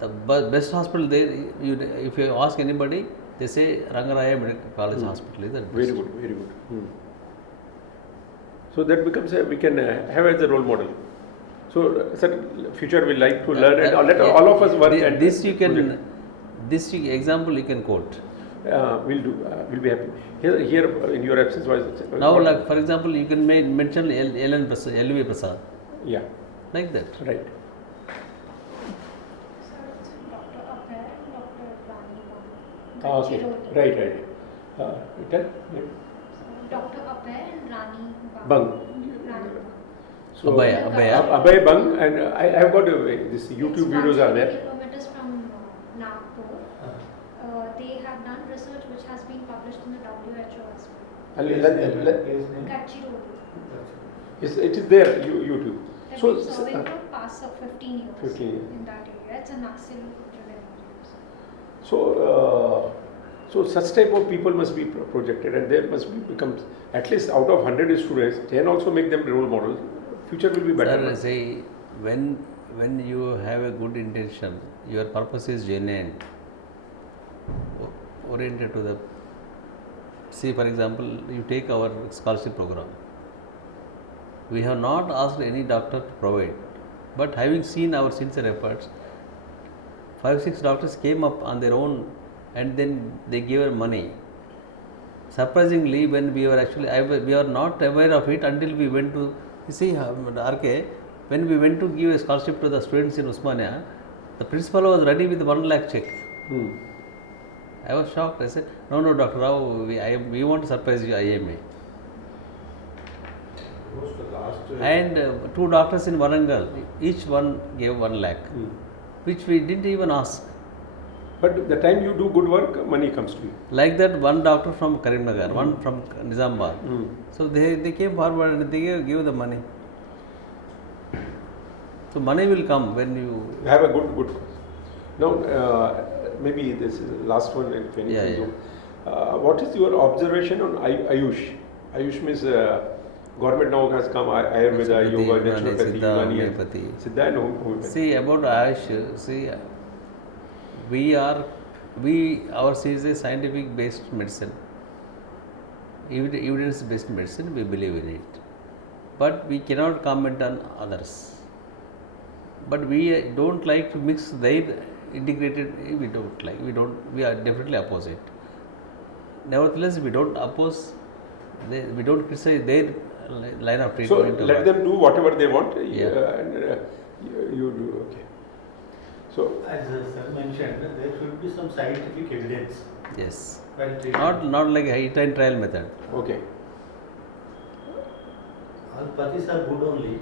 the best hospital there, if you ask anybody, they say Rangaraya Medical College Hospital is the best. Very good, very good. So that becomes we can have as a role model. So, sir, future we like to learn and let all of us work. This example you can quote. We'll do. We'll be happy. Here in your absence, now, like for example, you can mention LV Prasad. Yeah. Like that. Right. Okay. Right. Tell. Dr. Abhay and Rani Bang. So Abhay Bang, and I have got this YouTube videos are there. Kilometers from Nagpur. They have done research which has been published in the WHO as well. It is there, YouTube. They've So, been serving for past 15 years 15 years. in that area. It's a Naxal-driven So, so such type of people must be projected, and there must become at least out of 100 students, 10 also make them role models. Future will be better. Sir, say when you have a good intention, your purpose is genuine, oriented to the. See, for example, you take our scholarship program. We have not asked any doctor to provide, but having seen our sincere efforts, 5-6 doctors came up on their own and then they gave us money. Surprisingly, when we were actually, we are not aware of it until we went to, you see, RK, when we went to give a scholarship to the students in Usmania, the principal was ready with 1 lakh check. I was shocked. I said, no, Dr. Rao, we want to surprise you, IMA. And 2 doctors in Warangal, each one gave 1 lakh, which we didn't even ask. But the time you do good work, money comes to you. Like that, 1 doctor from Karimnagar, 1 from Nizamabad. So they came forward and they gave the money. So money will come when you have a good cause. Now, maybe this is the last one. If anything, what is your observation on Ayush? Ayush means government now has come Ayurveda, Yoga, Naturopathy, Unani, Siddha and Homeopathy. See about Ayush, ours is a scientific based medicine, evidence based medicine. We believe in it, but we cannot comment on others. But we don't like to mix their integrated. We don't like. We are definitely opposite. Nevertheless, we don't oppose. We don't criticize their line of treatment. So let them do whatever they want. And you do okay. So as sir mentioned, there should be some scientific evidence. Yes. While not like a hit and trial method. Okay. Allopathies are good only.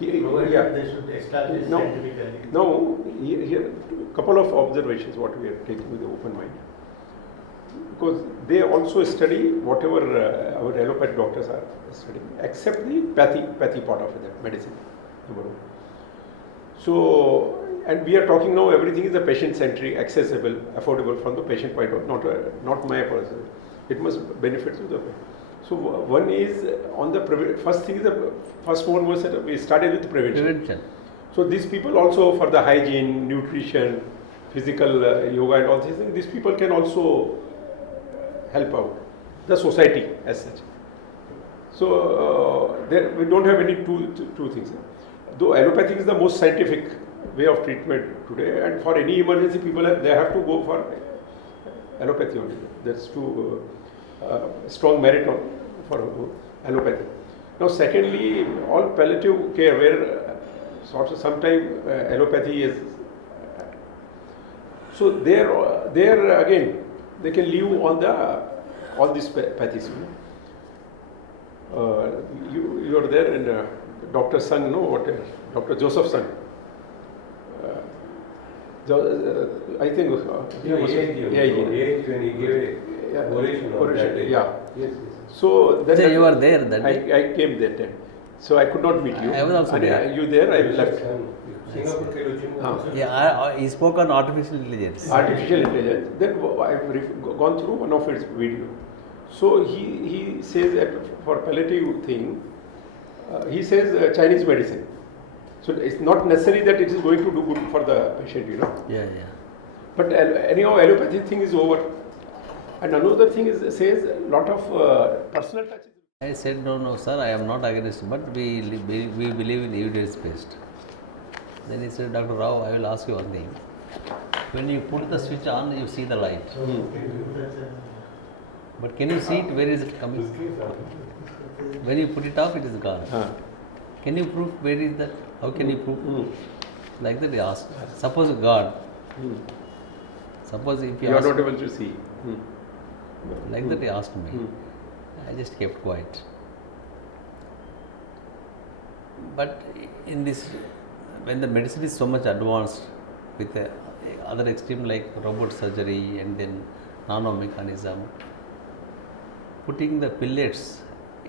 Provided they should establish scientifically. Now, here a couple of observations what we are taking with the open mind. Because they also study whatever our allopathic doctors are studying, except the pathy part of that medicine. Number 1. So, and we are talking now everything is a patient-centric, accessible, affordable from the patient point of view, not my person. It must benefit to the patient. So one is on the first thing is the first one was that we started with prevention. So these people also for the hygiene, nutrition, physical yoga and all these things, these people can also help out the society as such. So there we don't have any two things. Though allopathic is the most scientific way of treatment today, and for any emergency people they have to go for allopathy only. That's too strong merit for allopathy. Now secondly, all palliative care where sometimes allopathy is so there again they can live on all these pathies. You are there and Dr. Sung, Dr. Joseph Sung. I think Yes. So that you were there that day? I came that time. So I could not meet you. I was also there. You there? I left. He spoke on artificial intelligence. Artificial intelligence. Then I've gone through one of its video. So he says that for palliative thing, he says Chinese medicine. So it's not necessary that it is going to do good for the patient, Yeah. But anyhow, allopathy thing is over. And another thing is says a lot of personal touches. I said, no, sir, I am not against, but we believe in evidence based. Then he said, Dr. Rao, I will ask you one thing. When you put the switch on, you see the light. But can you see it? Where is it coming? When you put it off, it is gone. Can you prove where is that? How can you prove? Like that he asked. Suppose God. Suppose if you are not able to see. Like that he asked me. I just kept quiet. But in this, when the medicine is so much advanced with other extreme like robot surgery and then nanomechanism, putting the pellets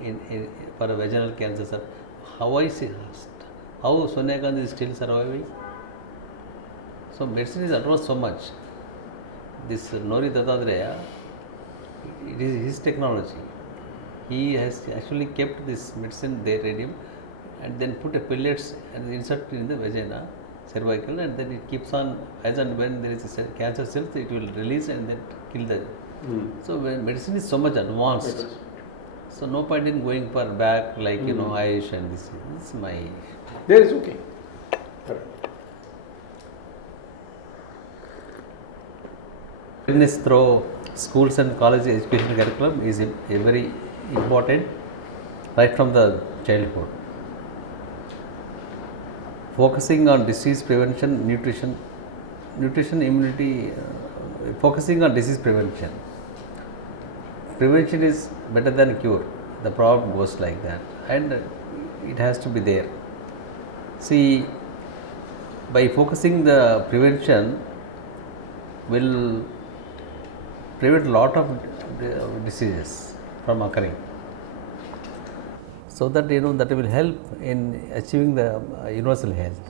in for a vaginal cancer, sir, how Sonia Gandhi is still surviving? So medicine is advanced so much. This Nori Dattadreya, it is his technology. He has actually kept this medicine there, radium, and then put a pellets and insert in the vagina, cervical, and then it keeps on as and when there is a cancer cells, it will release and then kill the. So when medicine is so much advanced, So no point in going for back like Ayush and this is my. There is okay. Correct. Awareness through schools and college education curriculum is a very important right from the childhood. Focusing on disease prevention, nutrition, immunity, focusing on disease prevention. Prevention is better than cure. The problem goes like that, and it has to be there. See, by focusing the prevention, will prevent a lot of diseases from occurring. So that that will help in achieving the universal health.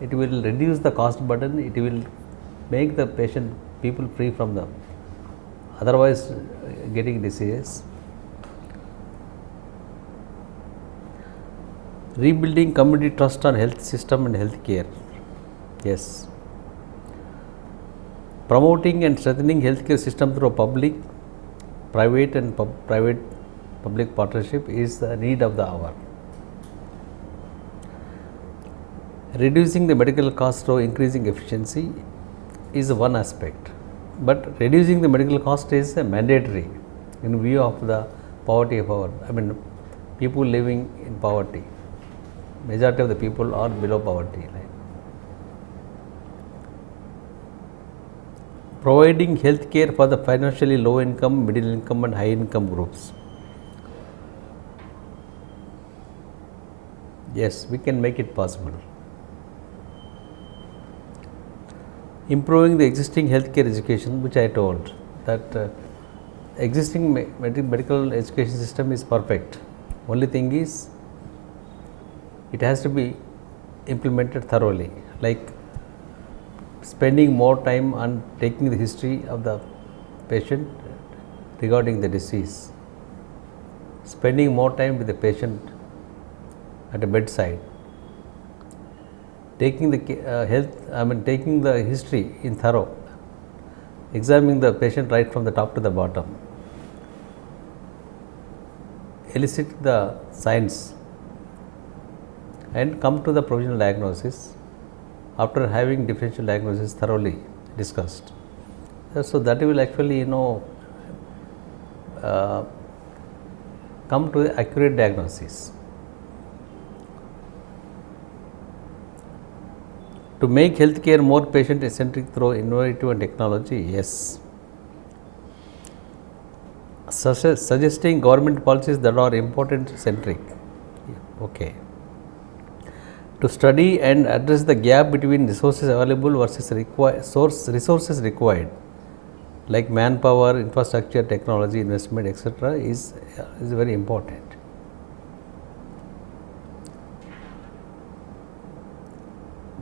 It will reduce the cost burden. It will make the people free from the otherwise getting diseases. Rebuilding community trust on health system and health care. Yes. Promoting and strengthening healthcare system through public, private and public partnership is the need of the hour. Reducing the medical cost through increasing efficiency is one aspect, but reducing the medical cost is mandatory in view of the poverty of people living in poverty. Majority of the people are below poverty line. Providing health care for the financially low income, middle income and high income groups. Yes, we can make it possible. Improving the existing healthcare education, which I told that existing medical education system is perfect. Only thing is, it has to be implemented thoroughly, like spending more time on taking the history of the patient regarding the disease, spending more time with the patient at the bedside, taking the taking the history in thorough, examining the patient right from the top to the bottom, elicit the signs and come to the provisional diagnosis after having differential diagnosis thoroughly discussed. So that will actually come to the accurate diagnosis. To make healthcare more patient-centric through innovative and technology, yes. Suggesting government policies that are important-centric, okay. To study and address the gap between resources available versus resources required, like manpower, infrastructure, technology, investment, etc., is very important.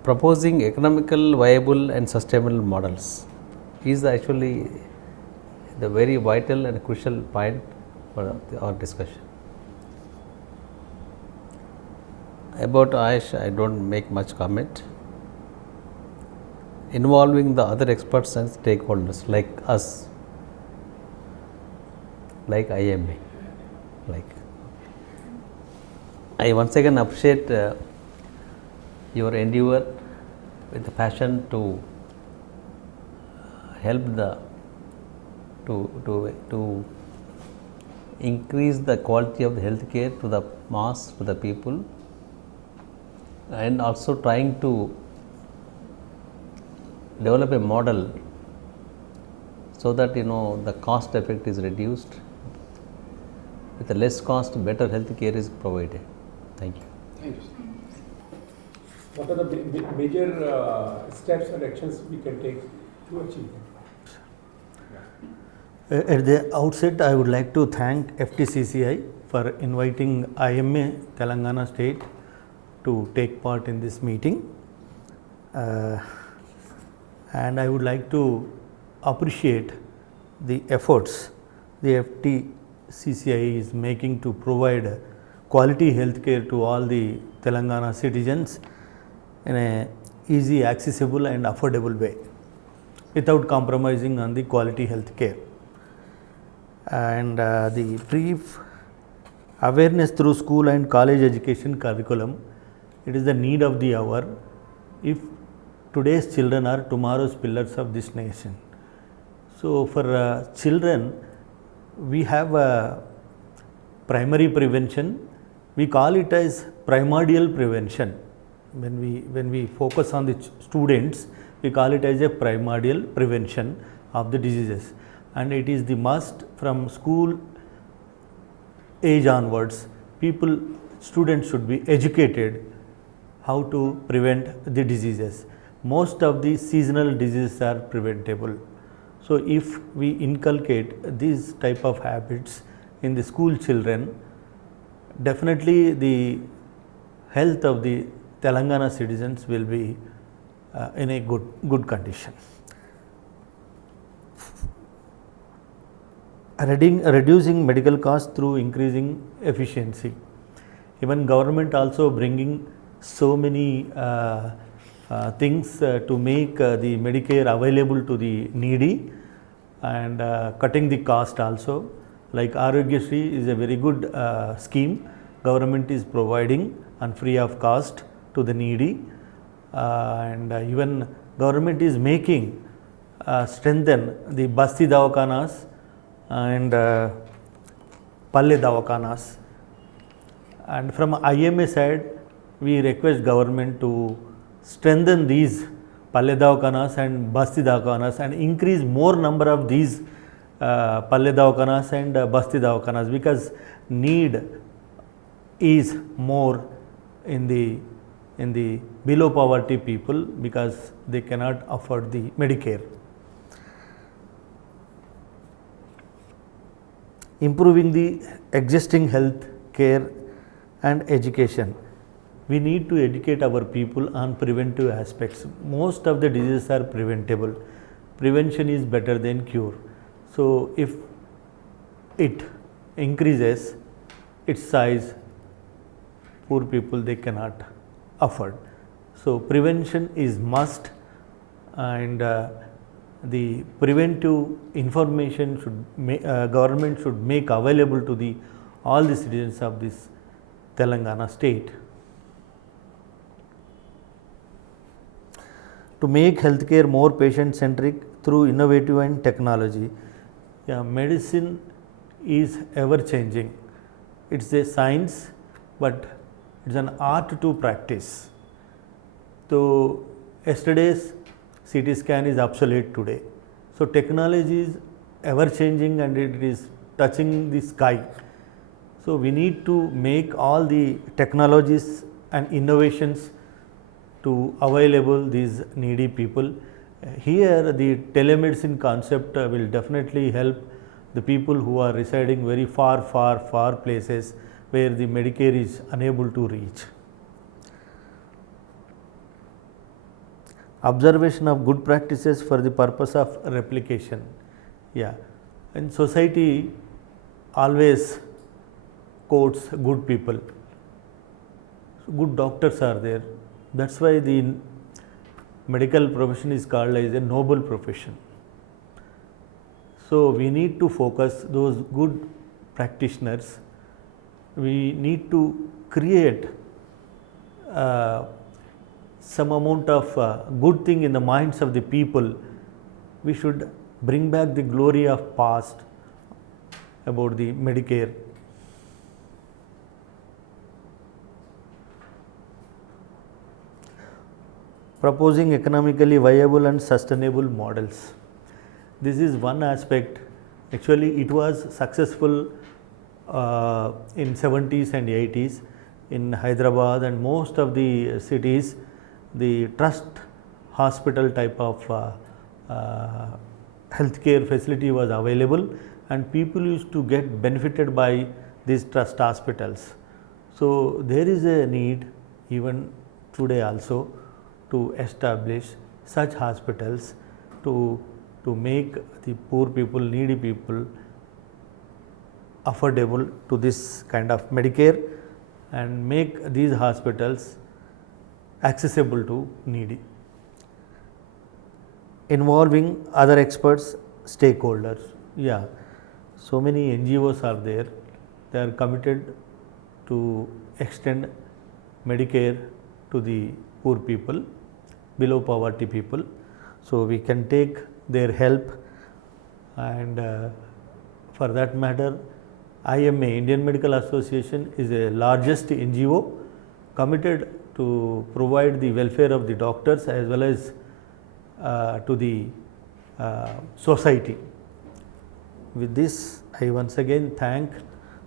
Proposing economical, viable and sustainable models is actually the very vital and crucial point for our discussion. About Ayush, I don't make much comment. Involving the other experts and stakeholders like us, like IMA, I once again appreciate your endeavor with the passion to help to increase the quality of the healthcare to the mass, to the people, and also trying to develop a model so that the cost effect is reduced. With the less cost, better health care is provided. Thank you. Thank you. What are the major steps and actions we can take to achieve it? At the outset, I would like to thank FTCCI for inviting IMA Telangana State to take part in this meeting. And I would like to appreciate the efforts the FTCCI is making to provide quality health care to all the Telangana citizens in an easy, accessible and affordable way without compromising on the quality health care. and the brief awareness through school and college education curriculum. It is the need of the hour if today's children are tomorrow's pillars of this nation. So, for children, we have primary prevention. We call it as primordial prevention. When we focus on the students, we call it as a primordial prevention of the diseases, and it is the must from school age onwards. Students should be educated how to prevent the diseases. Most of the seasonal diseases are preventable. So, if we inculcate these type of habits in the school children, definitely the health of the Telangana citizens will be in a good condition. Reducing medical costs through increasing efficiency. Even government also bringing so many things to make the Medicare available to the needy, and cutting the cost also. Like Arogyasri is a very good scheme government is providing and free of cost to the needy, and even government is making strengthen the Basti Dawakhanas and Palle Dawakhanas. And from IMA side, we request government to strengthen these Palle Dawakhanas and Basti Dawakhanas and increase more number of these Palle Dawakhanas and Basti Dawakhanas, because need is more in the below poverty people, because they cannot afford the Medicare. Improving the existing health care and education. We need to educate our people on preventive aspects. Most of the diseases are preventable. Prevention is better than cure. So, if it increases its size, poor people they cannot afford. So, prevention is must, and the preventive information government should make available to all the citizens of this Telangana state. To make healthcare more patient centric through innovative and technology. Yeah, medicine is ever changing. It's a science, but it's an art to practice. So, yesterday's CT scan is obsolete today. So, technology is ever changing and it is touching the sky. So, we need to make all the technologies and innovations to available these needy people. Here the telemedicine concept will definitely help the people who are residing very far places where the Medicare is unable to reach. Observation of good practices for the purpose of replication. Yeah, in society always quotes good people. So, good doctors are there. That's why the medical profession is called as a noble profession. So, we need to focus those good practitioners. We need to create some amount of good thing in the minds of the people. We should bring back the glory of past about the Medicare. Proposing economically viable and sustainable models. This is one aspect. Actually, it was successful in 70s and 80s in Hyderabad and most of the cities. The trust hospital type of healthcare facility was available, and people used to get benefited by these trust hospitals. So, there is a need even today also to establish such hospitals to make the poor people, needy people affordable to this kind of Medicare, and make these hospitals accessible to needy. Involving other experts, stakeholders. Yeah. so many NGOs are there. They are committed to extend Medicare to the poor people, below poverty people. So we can take their help, and for that matter, IMA, Indian Medical Association, is the largest NGO committed to provide the welfare of the doctors as well as to the society. With this, I once again thank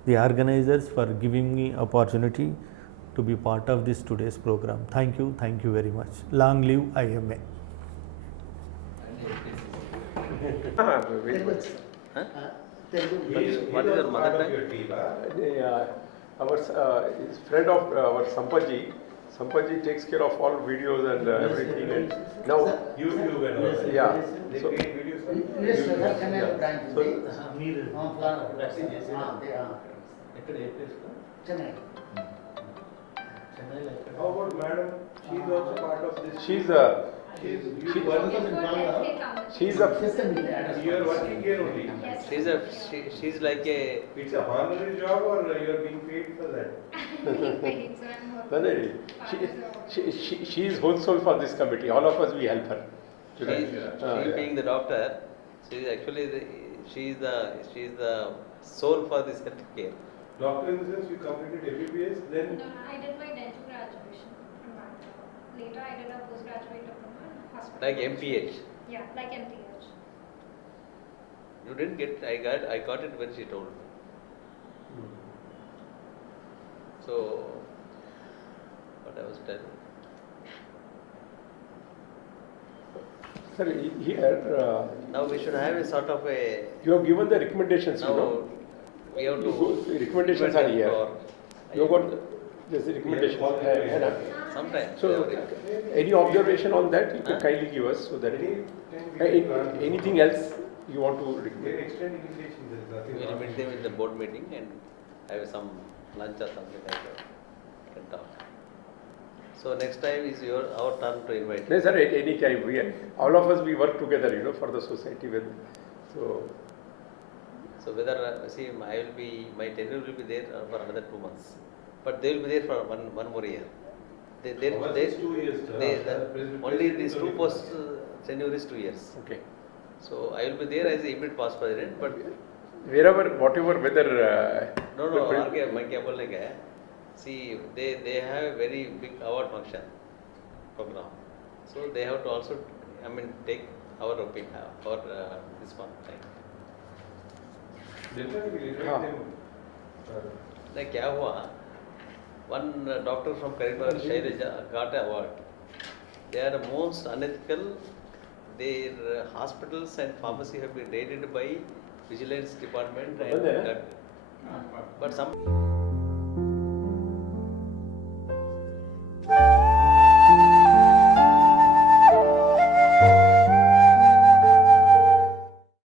the organizers for giving me opportunity to be part of this today's program. Thank you very much. Long live IMA. Very much. What is your mother tongue? Our friend of our Sampaji takes care of all videos and everything. And now YouTube and all. yeah. They So, create videos for How about madam? She's also part of this. she's a You are working here only. She's like a. It's a honorary job or you are being paid for that? she is whole soul for this committee. All of us we help her. She being the doctor, she is actually she is the soul for this healthcare. Doctor in the sense you completed MBBS, then No, I did my dental graduation from Bangalore. Later, I did a postgraduate diploma in hospital. Like MPH. Yeah, like MPH. You didn't get. I got it when she told me. So, what I was telling. Sir, here Now we should have a sort of a. you have given the recommendations. Now we have to. The recommendations are here. You got this recommendation. Sometimes. So, any observation on that you can kindly give us, so that anything else you want to recommend? extend invitation, there is nothing We will wrong. meet them in the board meeting and have some lunch or something like that. Can talk. So next time is our turn to invite. No, sir, at any time. All of us we work together, for the society. So whether my tenure will be there for another 2 months, but they will be there for one more year. They 2 years. only these two posts tenure is 2 years. Okay. So I will be there as the immediate past president, but Wherever, whatever, whether. no, my cable like see they have a very big award function program, so they have to also take our opinion for this one time. Definitely will invite them. Like क्या हुआ? One doctor from Karimnagar, Shailaja, got an award. They are the most unethical. Their hospitals and pharmacy have been raided by vigilance department and but some.